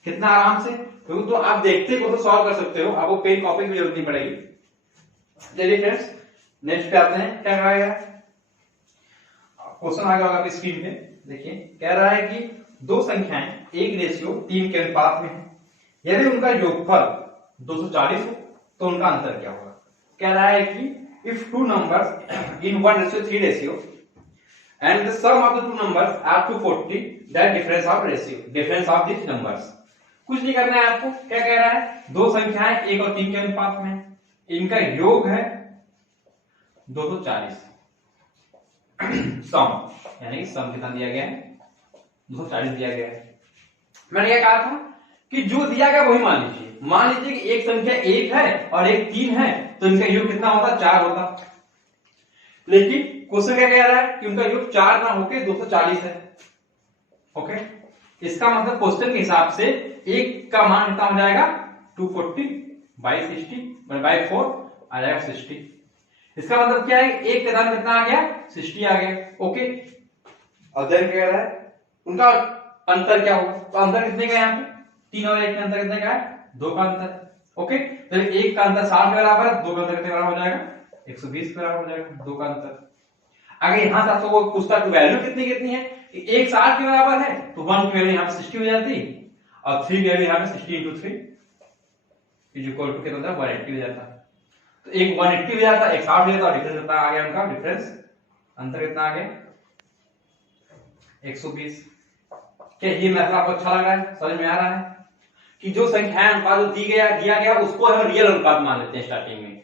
कितना आराम से, तो आप देखते को तो सॉल्व कर सकते हो, आपको पेन कॉपी की जरूरत नहीं पड़ेगी। चलिए फ्रेंड्स नेक्स्ट पे आते हैं। क्या कहा गया क्वेश्चन आ गया होगा आपकी स्क्रीन पे, देखिए कह रहा है कि दो संख्याएं 1:3 के अनुपात में है, यदि उनका योगफल 240 हो तो उनका अंतर क्या होगा। कह रहा है कि if two numbers in 1:3 ratio and the sum of the two numbers are 240 that difference of ratio, difference of this numbers. कुछ नहीं करना है आपको, क्या कह रहा है, दो संख्याएं 1 और 3 के अनुपात में, इनका योग है 240, सम यानी कि सम कितना दिया गया है, 240 दिया गया है। मैंने क्या कहा था कि जो दिया गया वही मान लीजिए, मान लीजिए कि एक संख्या 1 है और एक 3 है, तो इनका योग कितना होता, 4 होता। लेकिन क्वेश्चन क्या कह रहा है कि उनका योग 4 ना होके 240 है। ओके, इसका मतलब क्वेश्चन के हिसाब से एक का मान कितना हो जाएगा, 240 बाई 60 बाई 4 आ जाएगा 60। इसका मतलब क्या है, एक का दान कितना आ गया, 60 आ गया। ओके, और देन क्या कह रहा है उनका अंतर क्या होगा, तो अंतर कितने का है यहाँ पे, 3 और 1 का अंतर कितने का है, 2 का अंतर। ओके, तो एक का अंतर 60 के बराबर है, 2 का अंतर कितने बराबर हो जाएगा, 120 के बराबर हो जाएगा, 2 का अंतर। अगर यहाँ से आपको पूछता तो वैल्यू कितनी कितनी है, एक 60 के बराबर है तो 1 की वैल्यू यहाँ पे 60 हो जाती, और 3 की वैल्यू यहाँ पे 60 into 3 इज इक्वल टू कितना 180 हो जाता। तो एक 180 हो जाता, एक 60 हो जाता, और डिफरेंस कितना आ गया उनका, डिफरेंस अंतर कितना आ गया, 120। क्या ये मैथड आपको अच्छा लग रहा है, समझ में आ रहा है कि जो संख्याएं अनुपात दिया गया उसको हम रियल अनुपात मान लेते हैं स्टार्टिंग में।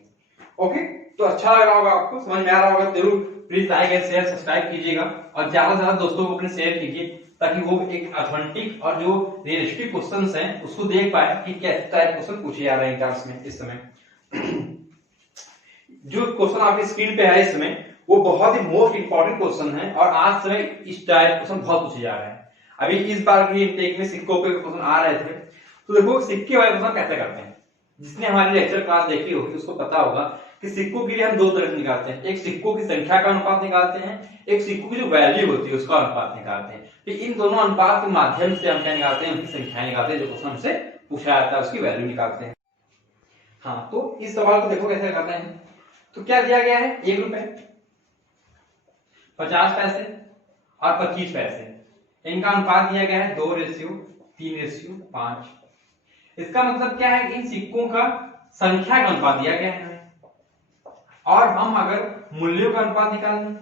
ओके, तो अच्छा लग रहा होगा आपको, समझ में आ रहा होगा, जरूर please like and share subscribe कीजिएगा, और ज्यादा से ज्यादा दोस्तों को अपने शेयर कीजिए, ताकि वो एक ऑथेंटिक और जो रियलिस्टिक क्वेश्चंस हैं उसको देख पाए कि कैसे टाइप क्वेश्चन पूछे जा रहे हैं एग्जाम्स में इस समय। जो क्वेश्चन आपकी स्क्रीन पे है इस समय, वो बहुत ही मोस्ट इंपॉर्टेंट क्वेश्चन है, और आज समय इस टाइप क्वेश्चन बहुत पूछे जा रहे हैं। अभी इस बार की इंटेक में सिक्कों पे क्वेश्चन आ रहे थे, तो देखो सिक्के वाले क्वेश्चन कैसे करते हैं, जिसने हमारी लेक्चर क्लास देखी होगी उसको पता होगा कि सिक्कों के लिए हम दो तरह से निकालते हैं, एक सिक्कों की संख्या का अनुपात निकालते हैं, एक सिक्कों की जो वैल्यू होती है उसका अनुपात निकालते हैं। तो इन दोनों अनुपात के माध्यम से हम क्या निकालते हैं, उनकी संख्याएं निकालते हैं, जो क्वेश्चन हमसे पूछा जाता है उसकी वैल्यू निकालते हैं। हाँ, तो इस सवाल को देखो कैसे करते हैं। तो क्या दिया गया है, 1 रुपए, 50 पैसे और 25 पैसे, इनका अनुपात दिया गया है 2:3:5। इसका मतलब क्या है, इन सिक्कों का संख्या का अनुपात दिया गया है, और हम अगर मूल्यों का अनुपात निकालना,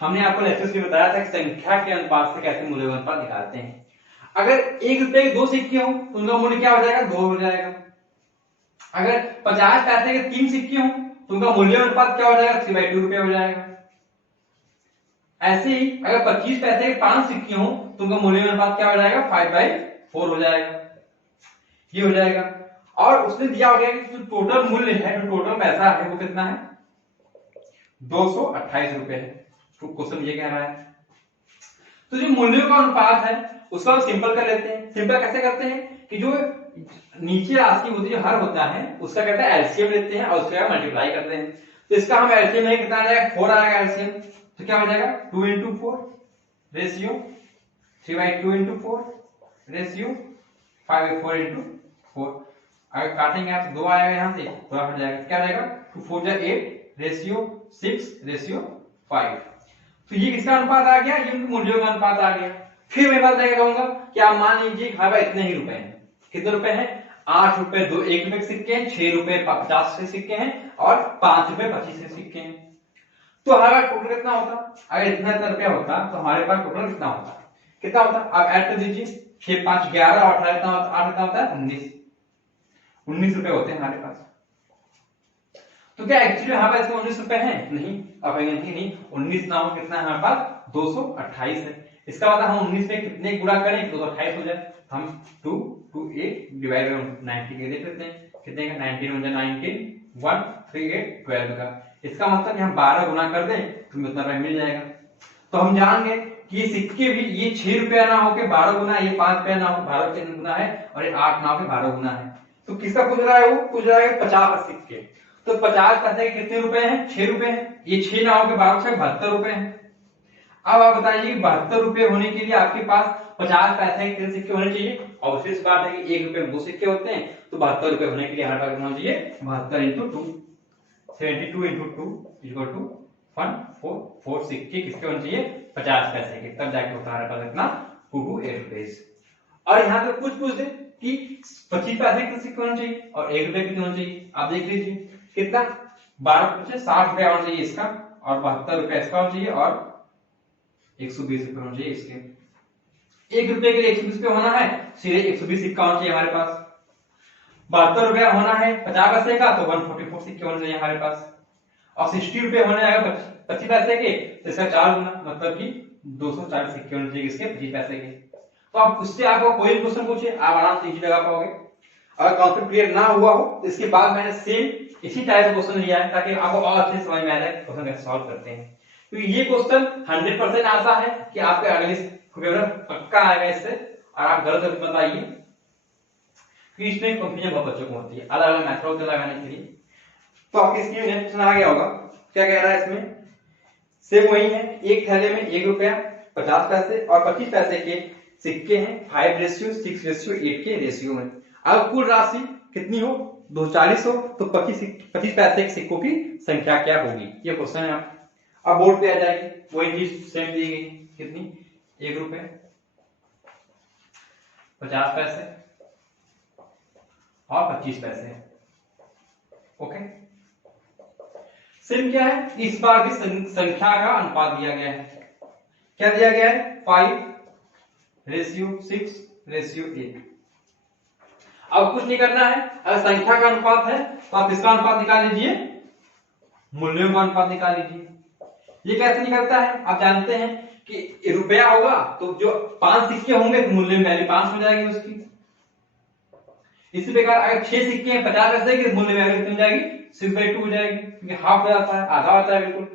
हमने आपको लेक्चर में बताया था कि संख्या के अनुपात से कैसे मूल्यों का अनुपात निकालते हैं। अगर 1 रुपए के 2 सिक्के हो तो उनका मूल्य क्या हो जाएगा, 2 हो जाएगा। अगर 50 पैसे के 3 सिक्के हो तो उनका मूल्य अनुपात क्या हो जाएगा, 3/2 रुपए हो जाएगा। ऐसे ही अगर 25 पैसे के 5 सिक्के हो तो उनका मूल्य अनुपात क्या हो जाएगा, 5/4 हो जाएगा, ये हो जाएगा। और उसने दिया हो गया कि जो टोटल मूल्य है, जो टोटल पैसा है वो कितना है, 228 रुपए है। तो क्वेश्चन ये कह रहा है, तो जो मूल्यों का अनुपात है उसको हम सिंपल कर लेते हैं। सिंपल कैसे करते हैं कि जो नीचे राशि होती है, जो हर होता है, उसका कहते हैं एलसीएम लेते हैं और उसका मल्टीप्लाई करते हैं। तो इसका हम एलसीएम में कितना आ जाएगा, 4 आएगा एलसीएम, तो क्या हो जाएगा, 2 into 4 ratio 3/2 into 4 ratio 5/4 into 4। अगर काटेंगे आप तो 2 आएगा यहाँ से, तो हट जाएगा, क्या रहेगा, 2 4 जा 8 रेशियो 6:5। तो ये किसका अनुपात आ गया, ये मूल्यों का अनुपात आ गया। फिर मैं बात कहूंगा कि आप मान लीजिए हाँ भाई इतने ही रुपए हैं, कितने रुपए हैं, 8 रुपए 1 रुपए के सिक्के हैं, 6 रुपए 50 के सिक्के हैं, और 5 रुपए 25 के सिक्के हैं। तो हमारा टोटल कितना होता, अगर इतना रुपया होता तो हमारे पास टोटल कितना होता, कितना होता, आप ऐड कर दीजिए, 6 5 11 और 18 कितना होता, 8 कितना होता है, 19 रुपए होते हैं हमारे पास। तो क्या एक्चुअली हमारे पास 19 रुपए हैं, नहीं, आप नहीं 19 ना हो, कितना है हमारे पास, 228 है। इसका मतलब हम 19 में कितने गुणा करें, 228 हो जाए, हम 2 2 8 डिवाइड बाय 90 के देख लेते हैं, कितने का, 19 हो जाए, 19 1 3 8 12 का। इसका मतलब हम 12 गुना कर दें तो उतना रुपया मिल जाएगा। तो हम जान गए कि ये सिक्के भी, ये 6 रुपया ना होके 12 गुना, ये 5 रुपया ना हो 12 गुना है, और ये 8 ना होके 12 गुना है। तो किसका पूछ रहा है, वो पूछ रहा है 50 सिक्के। तो 50 पैसे के कितने रुपए हैं, 6 रुपए हैं, ये 6 ना होके 12 से 72 रुपए हैं। अब आप बताइए 72 रुपए होने के लिए आपके पास 50 पैसे के सिक्के होने चाहिए। और फिर बात है कि 1 रुपए में 2 सिक्के होते हैं, तो 72 रुपए होने के लिए हमारे पास कितना होना चाहिए, 72 इंटू 2, 72 इंटू 2 इक्वल टू 144 सिक्के किसके होने चाहिए, 50 पैसे के, तब जाके होता है हमारे पास इतना 228 रुपीज। और यहाँ पे कुछ पूछ दे कि 25 पैसे कितने सिक्के होने चाहिए और 1 रुपए कितने होने चाहिए, आप देख लीजिए कितना 12 60 रुपए होना चाहिए इसका, और 72 रुपए इसका होना चाहिए, और 120 रुपए होना चाहिए इसके। 1 रुपए के लिए 120 रुपए होना है, सीधे 120 सिक्का होना चाहिए हमारे पास। 72 रुपया होना है 50 पैसे का, तो 144 सिक्के होने चाहिए हमारे पास। और 60 रुपए होने आएगा 25 पैसे के, तो इसका 4 गुना, मतलब कि 240 सिक्के होने चाहिए इसके 25 पैसे के। तो आप उससे आपको कोई क्वेश्चन पूछे आप आराम से इजी लगा पाओगे। अगर कॉन्सेप्ट क्लियर ना हुआ हो तो इसके बाद मैंने सेम इसी टाइप का क्वेश्चन लिया है ताकि आपको और अच्छे से समझ में आ जाए क्वेश्चन कैसे सॉल्व करते हैं। क्योंकि ये क्वेश्चन 100% आता है कि आपके अगले पेपर पक्का आएगा इससे, और आप गलत बताइए कि इसमें कंफ्यूजन बहुत बच्चों को होती है, अलग अलग मेथड होते लगाने के लिए। तो आपके स्क्रीन में क्वेश्चन आ गया होगा, क्या कह रहा है इसमें, सेम वही है, एक थैले में 1 रुपया 50 पैसे और 25 पैसे के सिक्के हैं 5:6:8 के रेशियो में। अब कुल राशि कितनी हो, 240 हो, तो 25 पैसे के सिक्कों की संख्या क्या होगी, ये क्वेश्चन है। अब बोर्ड पे आ जाएगी, वही चीज सेम दी गई, कितनी 1 रुपए 50 पैसे और 25 पैसे। ओके, सेम क्या है, इस बार भी संख्या का अनुपात दिया गया है, क्या दिया गया है 5:6:8। अब कुछ नहीं करना है, अगर संख्या का अनुपात है तो आप इसका अनुपात निकाल लीजिए, मूल्यों का अनुपात निकाल लीजिए। ये कैसे निकलता है, आप जानते हैं कि रुपया होगा तो जो 5 सिक्के होंगे तो मूल्य में वैल्यू 5 हो जाएगी उसकी। इसी प्रकार अगर 6 सिक्के हैं 50 पैसे के, मूल्य में वैल्यू कितनी हो जाएगी, 6/2 हो जाएगी, क्योंकि हाफ हो जाता है, आधा होता है बिल्कुल।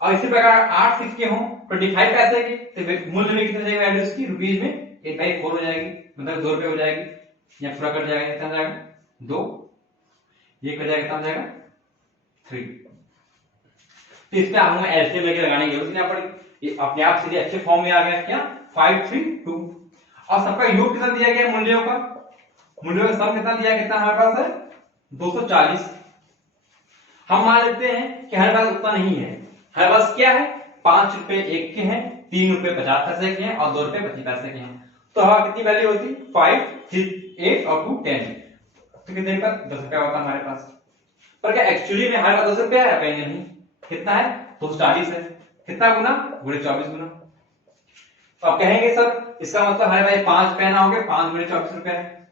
और इसी प्रकार 8 सिक्के हों 25 पैसे के, तो मूल्य में कितनी जाएगी वैल्यू उसकी, रुपीज में 8/4 हो जाएगी, मतलब 2 रुपए हो जाएगी, या पूरा कट जाएगा, कितना जाएगा 2, ये कट जाएगा, कितना जाएगा 3। तो इसमें हमें एलसीएम लेके लगाने की जरूरत नहीं पड़ी, ये अपने आप सीधे अच्छे फॉर्म में आ गया, क्या 5:3:2। और सबका योग कितना दिया गया, मूल्यों का सम कितना दिया, कितना हमारे पास है 240। हम मान लेते हैं कि हमारे पास उतना नहीं है, हमारे पास क्या है 5 रुपए 1 के हैं, 3 रुपए 50 पैसे के हैं और 2 रुपए 25 पैसे के हैं। तो हमारा कितनी वैल्यू होती, 5, 3, 8 और 2 10, तो कितने का 10 रुपया होता हमारे पास। पर क्या एक्चुअली में हमारे पास 10 रुपया है, कहीं नहीं, कितना है 240 है, कितना गुना, गुणे 24 गुना। तो आप कहेंगे सर इसका मतलब हमारे पास 5 रुपया ना हो गए 5 गुणे 24 रुपया है,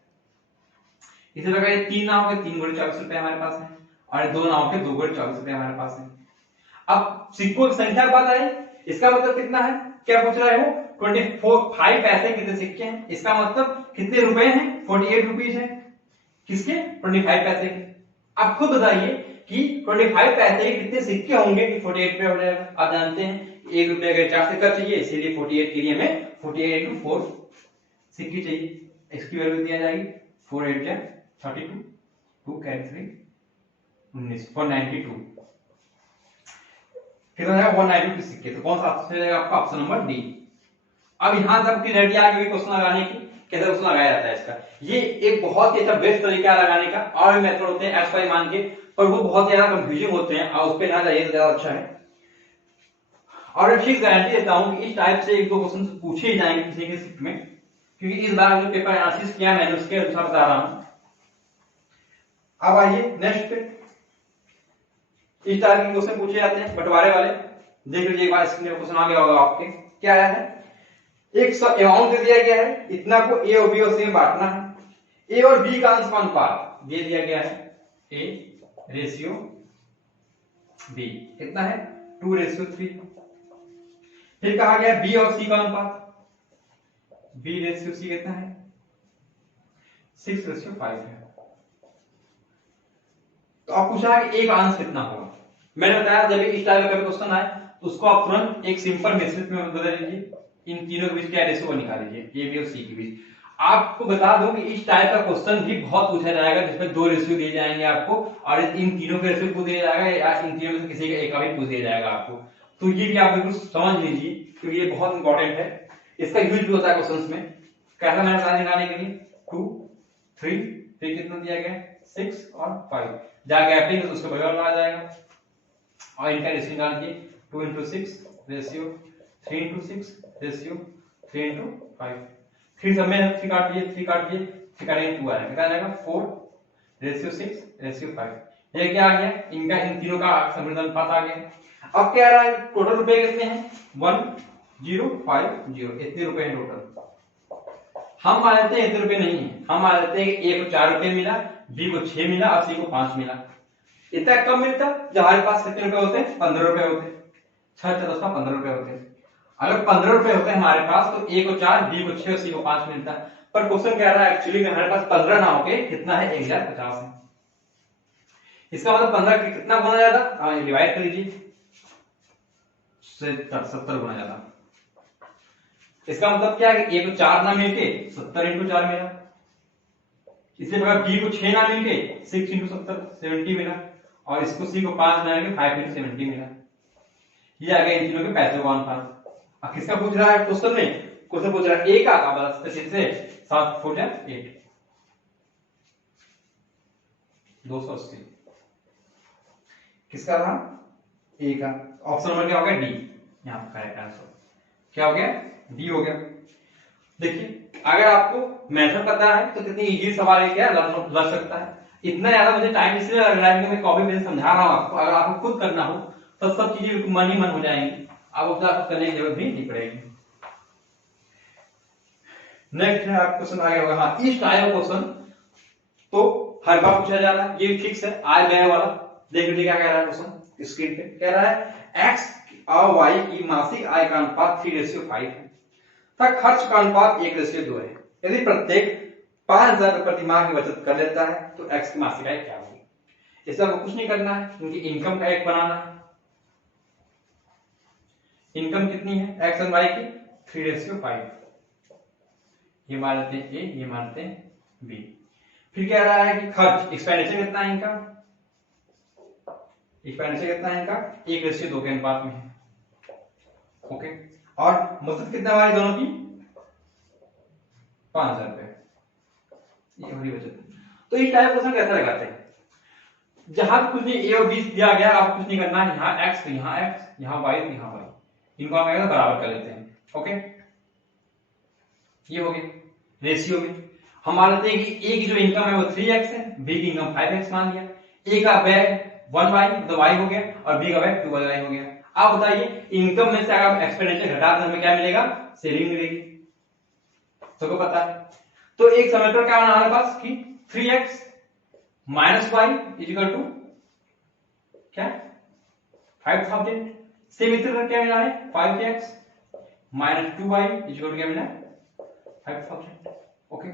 इसी प्रकार ये 3 ना हो गए 3 गुणे 24 रुपया हमारे पास है, और 2 ना हो गए 2 गुणे 24 रुपया हमारे पास है। अब सिक्कों की संख्या की बात आई, इसका मतलब कितना है, क्या पूछ रहे हो, 5 पैसे कितने सिक्के हैं, इसका मतलब कितने रुपए हैं, 48 रुपीज है, किसके 25 पैसे के। आप खुद बताइए कि 25 पैसे के कितने सिक्के होंगे कि 48 रुपए हो जाएगा। आप जानते हैं 1 रुपए का 4 सिक्का चाहिए, इसीलिए 48 के लिए हमें 48 into 4 सिक्के चाहिए, इसकी वैल्यू दिया जाएगी 4 8 जा 32, 2 कैरी 3 19, 492 कितना है 192 सिक्के। तो कौन सा ऑप्शन रहेगा आपका, ऑप्शन नंबर डी। अब यहां से आपकी रेडी आ गई क्वेश्चन लगाने की, कैसे क्वेश्चन लगाया जाता है इसका। ये एक बहुत ही अच्छा बेस्ट तरीका है लगाने का, और भी मेथड होते हैं एस मान के, पर वो बहुत ज्यादा कंफ्यूजिंग होते हैं, और उस पर ना जाइए तो ज्यादा अच्छा है। और एक चीज गारंटी देता हूं कि इस टाइप से 1-2 क्वेश्चन पूछे ही जाएंगे किसी के शिफ्ट में, क्योंकि इस बार जो पेपर एनालिसिस किया मैंने उसके अनुसार बता रहा हूं। अब आइए नेक्स्ट पे, इस टाइप के क्वेश्चन पूछे जाते हैं बंटवारे वाले। देख लीजिए एक बार स्क्रीन पे क्वेश्चन आ गया होगा आपके, क्या आया है, एक अमाउंट दे दिया गया है, इतना को ए और बी और सी में बांटना है, ए और बी का अंश का अनुपात दे दिया गया है, ए रेशियो बी कितना है 2:3। फिर कहा गया बी और सी का अनुपात, बी रेशियो सी कितना है 6:5 है। तो आप पूछा है कि ए का अंश कितना होगा। मैंने बताया जब इस टाइप का क्वेश्चन आए तो उसको आप तुरंत एक सिंपल मिश्रित में बदल लीजिए, इन तीनों के बीच क्या रेशियो निकाल लीजिए, ए बी और सी के बीच। आपको बता दूं कि इस टाइप का क्वेश्चन भी बहुत पूछा जाएगा जिसमें 2 रेशियो दिए जाएंगे आपको, और इन तीनों के रेशियो पूछ दिया जाएगा, या इन तीनों में से किसी का एक का भी पूछ दिया जाएगा आपको। तो ये भी आप बिल्कुल समझ लीजिए क्योंकि ये बहुत इंपॉर्टेंट है, इसका यूज भी होता है क्वेश्चंस में। कैसा मैंने साइन निकालने के लिए 2 3 फिर कितना दिया गया 6 और 5, जहां गैप है तो उसके बगल में आ जाएगा और इनका रेशियो निकाल दिए 2 into 6 ratio 3 into 6 ratio 3 into 5, फिर सब में 3 काट दिए 3 काटेंगे 2 आएगा, कितना आएगा 4 रेशियो 6 रेशियो 5। ये क्या आ गया, इनका इन तीनों का समीकरण अनुपात आ गया। अब क्या आ रहा है, टोटल रुपए कितने हैं 1050, इतने रुपए हैं टोटल। हम मान लेते हैं इतने रुपए नहीं है, हम मान लेते हैं कि ए को 4 रुपए मिला, बी को 6 मिला और सी को 5 मिला। इतना कम मिलता जब हमारे पास कितने रुपए होते हैं 15 रुपए होते, 6 10 का 15 रुपए होते। अगर 15 रुपए होते हैं हमारे पास तो ए को 4 बी को 6 और सी को 5 मिलता। पर क्वेश्चन कह रहा है एक्चुअली में हमारे पास 15 ना होके कितना है 1050 है। इसका मतलब 15 कितना गुना ज्यादा, डिवाइड कर लीजिए 70 गुना ज्यादा। इसका मतलब क्या है कि ए को 4 ना मिलके 70 into 4 मिला, इसी प्रकार बी को 6 ना मिलके 6 into 70 70 मिला और इसको सी को 5 ना मिलके 5 into 70 मिला। ये आ गया इन तीनों के पैसे का अनुपात। अब किसका पूछ रहा है क्वेश्चन में, क्वेश्चन पूछ रहा है ए का, अब बस से 7 4 8 280 किसका रहा ए का। ऑप्शन नंबर क्या हो गया डी, यहां पर करेक्ट आंसर क्या हो गया डी हो गया। देखिए अगर आपको मेथड पता है तो कितनी इजी सवाल है क्या लग सकता है। इतना ज्यादा मुझे टाइम इसलिए लग रहा है कि मैं कॉपी पेन समझा रहा हूं आपको, अगर आपको खुद करना हो तो सब चीजें मन ही मन हो जाएंगी, आप उसका करने की जरूरत भी नहीं पड़ेगी। नेक्स्ट है आप क्वेश्चन आगे होगा, हाँ इस टाइप क्वेश्चन तो हर बार पूछा जा रहा है, ये फिक्स है आज गए वाला। देख लीजिए क्या कह रहा है क्वेश्चन स्क्रीन पे, कह रहा है एक्स और वाई की मासिक आय का अनुपात 3:5 है तथा खर्च का अनुपात 1:2 है। यदि प्रत्येक 5000 रुपए प्रति माह की बचत कर लेता है तो एक्स की मासिक आय क्या होगी। इससे आपको कुछ नहीं करना है, क्योंकि इनकम का एक बनाना है। इनकम कितनी है एक्स और वाई की 3:5, ये मान लेते हैं ए, ये मानते हैं बी। फिर कह रहा है कि खर्च एक्सपेंडिचर कितना है इनका, एक्सपेंडिचर कितना है इनका 1:2 के अनुपात में है, ओके। और बचत कितना हमारी दोनों की 5000 रुपए, ये हमारी बचत। तो इस टाइप क्वेश्चन कैसे लगाते हैं, जहां कुछ नहीं ए और बी दिया गया, आप कुछ नहीं करना है, यहाँ एक्स तो यहाँ एक्स, यहाँ वाई तो यहाँ वाई, इनको हम बराबर कर लेते हैं, ओके। ये हो गया रेशियो में। हम मान लेते हैं कि ए की जो इनकम है वो 3x है, बी की इनकम 5x मान लिया, ए का व्यय 1y तो y हो गया और बी का व्यय 2y हो गया। आप बताइए इनकम में से अगर एक्सपेंडिचर घटा दें हमें क्या मिलेगा, सेविंग मिलेगी, सबको पता है। तो एक समीकरण क्या बना हमारे पास कि 3x minus y equal to क्या 5000। सेम इसी तरह क्या मिला है 5x minus 2y equal to क्या मिला 5000, ओके।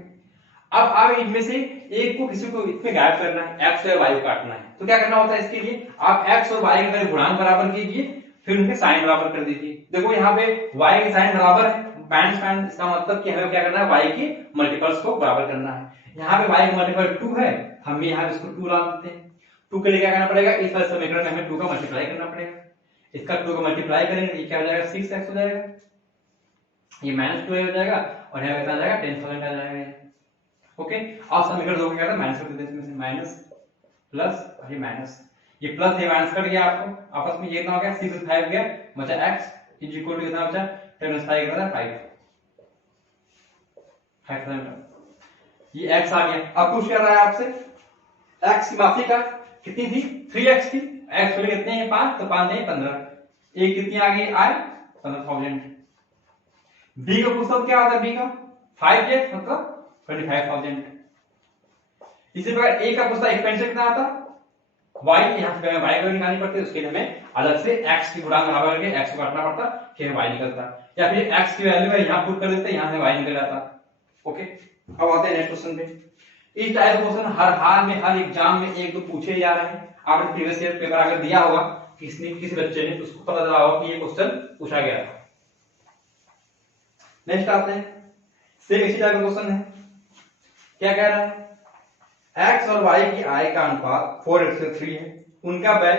अब आप इनमें से एक को किसी को इसमें गायब करना है, x और y को काटना है, तो क्या करना होता है इसके लिए, आप x और y के पहले गुणांक बराबर कीजिए, फिर उनके साइन बराबर कर दीजिए। देखो यहाँ पे y के साइन बराबर है, माइनस साइन, इसका मतलब कि हमें क्या करना है y के मल्टीपल्स को बराबर करना है। यहाँ पे y का मल्टीपल 2 है, हम यहाँ पे इसको 2 ला देते हैं। 2 के लिए क्या करना पड़ेगा, इस वाले समीकरण में हमें 2 का मल्टीप्लाई करना पड़ेगा, इसका 2 का मल्टीप्लाई करेंगे ये क्या हो जाएगा 6x हो जाएगा, ये माइनस 2 हो जाएगा और यहाँ कितना आ जाएगा 10,000 आ जाएगा, ओके। और समीकरण 2 को क्या करना माइनस कर देते हैं, इसमें से माइनस प्लस और ये माइनस, ये प्लस ये माइनस कट गया, आपको आपस में ये कितना हो गया 6 और 5 गया, बचा x इज इक्वल टू कितना बचा 10 और 5 कितना 5,000, ये x आ गया। अब पूछ रहा है आपसे x की मासिक का कितनी थी 3x थी, x वाले कितने हैं 5, तो 5 नहीं 15, एक कितनी आ गई आय 15,000। b का पूछता क्या आता है, b का 5x मतलब 25,000। इसी प्रकार a का पूछता एक्सपेंडिचर कितना आता, y यहाँ से y को निकालनी पड़ती है, उसके लिए हमें अलग से x की गुणांक बराबर करके x को काटना पड़ता, फिर y निकलता, या फिर x की वैल्यू है यहाँ पुट कर देते, यहाँ से y निकल जाता, ओके। अब आते हैं नेक्स्ट क्वेश्चन पे। इस टाइप क्वेश्चन हर हाल में हर एग्जाम में एक दो पूछे जा रहे हैं। आपने प्रीवियस ईयर पेपर अगर दिया होगा किसी बच्चे ने, उसको पता चला होगा कि ये क्वेश्चन पूछा गया था। नेक्स्ट आते हैं, सेम इसी टाइप का क्वेश्चन है, क्या कह रहा है x और y की आय का अनुपात 4:3 है, उनका व्यय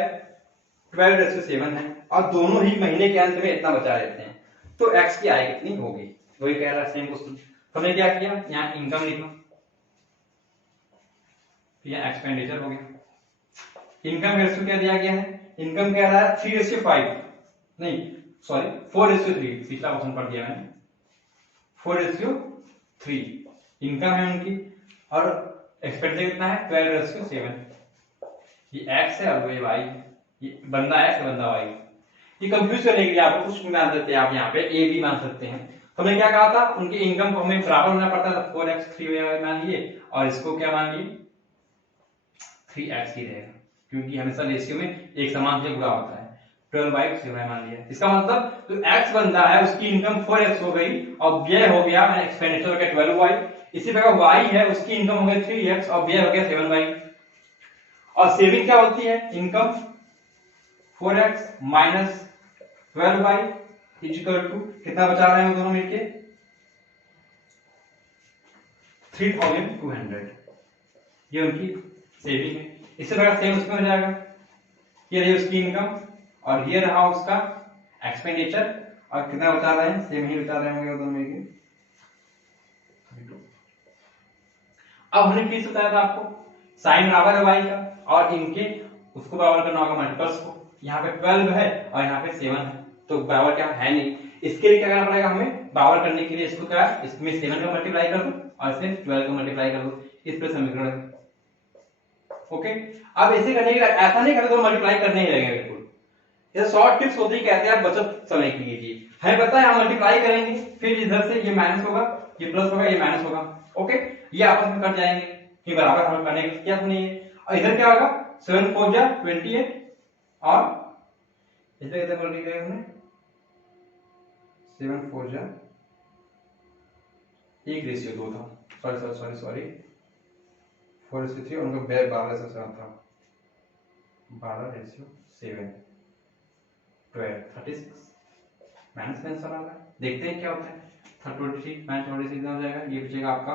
12:7 है और दोनों ही महीने के अंत में इतना बचा लेते हैं, तो x की आय कितनी होगी? वही कह रहा है सेम क्वेश्चन। हमने क्या किया, यहाँ इनकम लिखा, यहाँ एक्सपेंडिचर हो गया। इनकम रेशियो क्या दिया गया है, इनकम कह रहा है 3:5, नहीं सॉरी 4:3, पिछला क्वेश्चन पढ़ दिया मैंने, 4:3 इनकम है उनकी, और एक्सपेंडिचर कितना है 12:7। ये x है और ये y, ये बंदा x है बंदा y। ये कंफ्यूज करने के लिए आपको कुछ मान सकते हैं, आप यहाँ पे a b मान सकते हैं। हमने क्या कहा था, उनकी इनकम को हमें बराबर होना पड़ता था, 4x 3y मान लिए, और इसको क्या मान लिए 3x ही रहेगा, क्योंकि हमेशा रेशियो में एक समान से गुणा होता है। 12/7 मान लिया, इसका मतलब जो x बंदा है उसकी इनकम 4x हो गई और व्यय हो गया एक्सपेंडिचर हो गया 12y। इसी प्रकार y है, उसकी इनकम हो गई 3x और व्यय हो गया 7y। और सेविंग क्या होती है, income 4x minus 12y equal to कितना बचा रहे हैं दोनों मिलके 3200, ये उनकी सेविंग है। इसी प्रकार सेम उसमें हो जाएगा, ये रही उसकी इनकम और ये रहा उसका एक्सपेंडिचर, और कितना बचा रहे हैं, सेम ही बचा रहे होंगे दोनों मिलके 32। अब हमने किस बताया था आपको, साइन बराबर है y का और इनके उसको बराबर करना होगा मल्टीपल्स को। यहाँ पे 12 है और यहाँ पे 7 है, तो बराबर क्या है नहीं, इसके लिए क्या करना पड़ेगा हमें, बराबर करने के लिए इसको क्या, इसमें 7 का मल्टीप्लाई कर दो और इसमें 12 का मल्टीप्लाई कर दो, इस पर समीकरण है। ओके, अब ऐसे करने के लिए ऐसा नहीं करते तो मल्टीप्लाई करने ही लगेगा बिल्कुल, ये शॉर्ट टिप्स होती है, कहते हैं आप बचत समय के लिए। हमें पता है हम मल्टीप्लाई करेंगे, फिर इधर से ये माइनस होगा, ये प्लस होगा, ये माइनस होगा। ओके, ये आपस में कट जाएंगे, कि बराबर हमें करने की क्या नहीं है। और इधर क्या होगा 7 4 जा 28 और इधर इधर कर दिया हमने 7 4 जा एक रेशियो 2 था, सॉरी 4:3 और उनका 12:7 था, 12:7 12 36 माइनस आंसर आ रहा है। देखते हैं क्या होता है, 33 माइनस 26 कितना हो जाएगा, ये बचेगा आपका,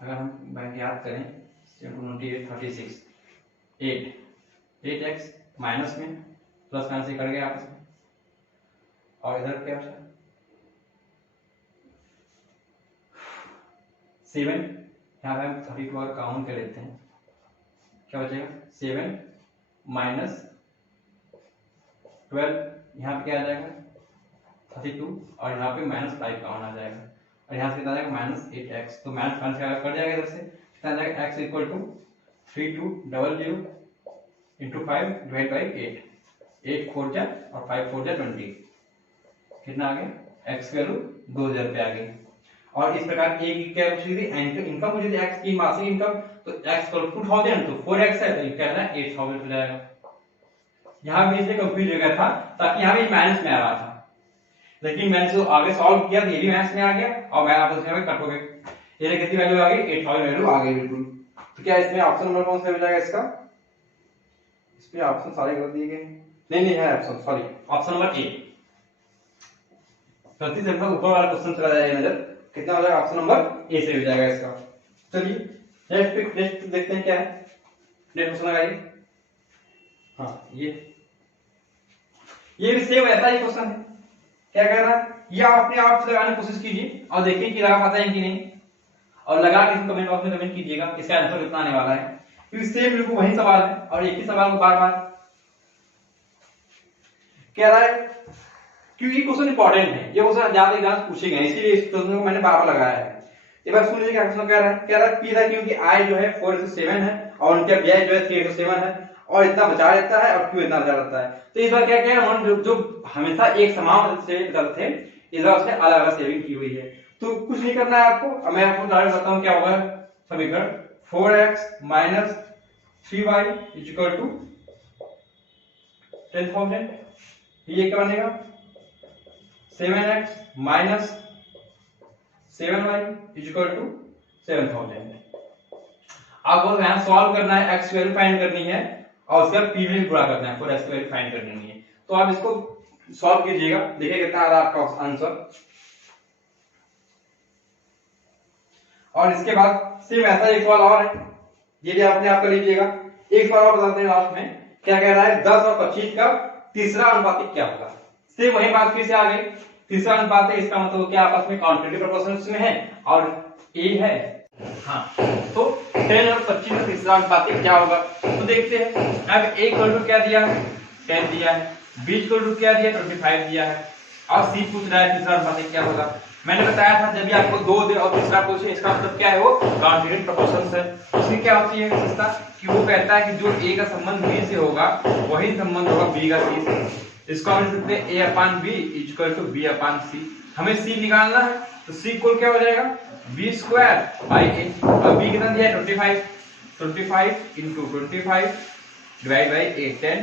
अगर हम बैंक याद करें 7 36 8x माइनस में प्लस माइनस से कट गया आपस में, और इधर क्या बचा 7, यहाँ पे हम 32 और काउंट कर लेते हैं, क्या बचेगा 7 माइनस 12, यहाँ पे क्या आ जाएगा 32 और यहाँ पे -5 काउंट आ जाएगा, और यहाँ से कितना आ जाएगा -8x, तो माइनस माइनस क्या कट जाएगा इधर से, कितना आ जाएगा x equal to 3200 into 5 divide by 8, 8 4 जा और 5 4 जा 20, कितना आ गया x की वैल्यू 2000 रुपये आ गई। और इस प्रकार a की क्या पूछी थी, इनकम मुझे x की मासिक इनकम, तो x को 2000 तो 4x है, तो क्या है 8000 हो जाएगा। यहाँ भी इसलिए कंफ्यूज हो गया था ताकि यहाँ भी माइनस में आ रहा था, लेकिन मैंने जो आगे सॉल्व किया तो ये भी माइनस में आ गया और मैं आपस में कट हो गए, ये कितनी वैल्यू आ गई 8000 वैल्यू आ गई बिल्कुल। तो क्या इसमें ऑप्शन नंबर कौन सा हो जाएगा इसका, इसमें ऑप्शन सारे कर दिए गए, नहीं है option, sorry option number A, गलती से ऊपर वाला क्वेश्चन चला जाएगा नजर, कितना हो जाएगा ऑप्शन नंबर ए से हो जाएगा इसका। चलिए नेक्स्ट देखते हैं क्या है, नेक्स्ट क्वेश्चन लगाइए। हाँ ये भी सेम ऐसा ही क्वेश्चन है, क्या कह रहा है, ये आप अपने आप से लगाने की कोशिश कीजिए और देखिए कि लगा पाता है कि नहीं, और लगा के कमेंट बॉक्स में कमेंट कीजिएगा इसका आंसर कितना आने वाला है, क्योंकि सेम बिल्कुल वही सवाल है और एक ही सवाल को बार बार कह रहा है, क्योंकि ये क्वेश्चन इंपॉर्टेंट है, ये क्वेश्चन ज्यादा एग्जाम पूछेंगे, इसीलिए इस क्वेश्चन को मैंने बार-बार लगाया है। एक बार सुन लीजिए क्या क्वेश्चन कह रहा है पी था क्योंकि आय जो है 4:7 है और उनका व्यय जो है 3:7 है और इतना बचा रहता है और क्यों इतना बचा रहता है। तो इस बार क्या क्या हम जो हमेशा एक समान से करते थे, इस बार उसने अलग अलग सेविंग की हुई है, तो कुछ नहीं करना है आपको, मैं आपको डायरेक्ट बताता हूँ क्या होगा समीकरण, 4x minus 3y equal to 10,000, ये क्या बनेगा 7x minus 7y equal to 7000। अब यहाँ सॉल्व करना है, x वैल्यू फाइंड करनी है और उसका p में गुणा करना है, 4x वैल्यू फाइंड करनी है, तो आप इसको सॉल्व कीजिएगा, देखिए कितना आ रहा है आपका आंसर। और इसके बाद सेम ऐसा एक सवाल और है, ये भी आपने आप कर लीजिएगा। एक सवाल और बताते हैं लास्ट में क्या कह रहा है 10 और 25 का तीसरा अनुपातिक क्या होगा। सेम वही बात फिर से आ गई, तीसरा अनुपात है, इसका मतलब क्या आपस में काउंटेटिव प्रोपोर्शंस में है और ए है। हाँ, तो 10 और 25 का तीसरा अनुपातिक क्या होगा, तो देखते हैं। अब a इक्वल टू क्या दिया है 10 दिया है, b इक्वल टू क्या दिया 25 दिया है, और c पूछ रहा है तीसरा अनुपातिक क्या होगा। मैंने बताया था जब भी आपको 2 दे और तीसरा पूछे, इसका मतलब क्या है, वो काउंटेटिव प्रोपोर्शंस है। उसकी क्या होती है विशेषता कि वो कहता है कि जो a का संबंध b से होगा वही संबंध होगा b का c से। इसको हम लिख सकते हैं a upon b equal to b upon c। हमें c निकालना है तो c इक्वल क्या हो जाएगा b स्क्वायर बाई a, और b कितना दिया है 25 into 25 divide by 8 10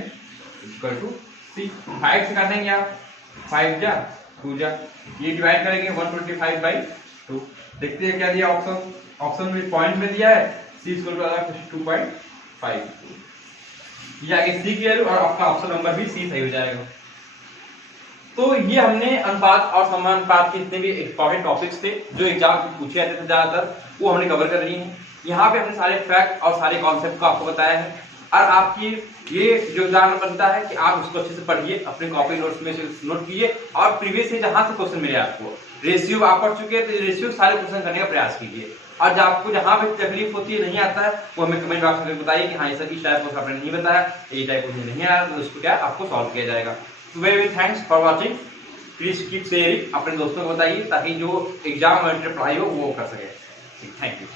equal to c। 5 से काटेंगे आप, 5 जा 2 जा, ये डिवाइड करेंगे 125 बाई 2। देखते हैं क्या दिया ऑप्शन, ऑप्शन में पॉइंट में दिया है c इक्वल टू आएगा 2.5, ये आगे c की वैल्यू और आपका ऑप्शन नंबर भी c सही हो जाएगा। तो ये हमने अनुपात और समानुपात के जितने भी इंपॉर्टेंट टॉपिक्स थे जो एग्जाम में पूछे जाते थे ज्यादातर, वो हमने कवर कर लिए हैं। यहाँ पे हमने सारे फैक्ट और सारे कॉन्सेप्ट को आपको बताया है, और आपकी ये जो उदाहरण बनता है कि आप उसको अच्छे से पढ़िए, अपने कॉपी नोट्स में से नोट कीजिए, और प्रीवियस से जहां से क्वेश्चन मिले आपको रेशियो आप पढ़ चुके हैं तो रेशियो सारे क्वेश्चन करने का प्रयास कीजिए। और जब आपको जहां पे तकलीफ होती है, नहीं आता है, वो हमें कमेंट बॉक्स में बताइए कि हाँ इस टाइप को आपने नहीं बताया, ये टाइप मुझे नहीं आया, तो उसको क्या आपको सॉल्व किया जाएगा। तो very very thanks for watching, please keep sharing, अपने दोस्तों को बताइए ताकि जो एग्जाम ओरिएंटेड पढ़ाई हो वो कर सके। Thank you.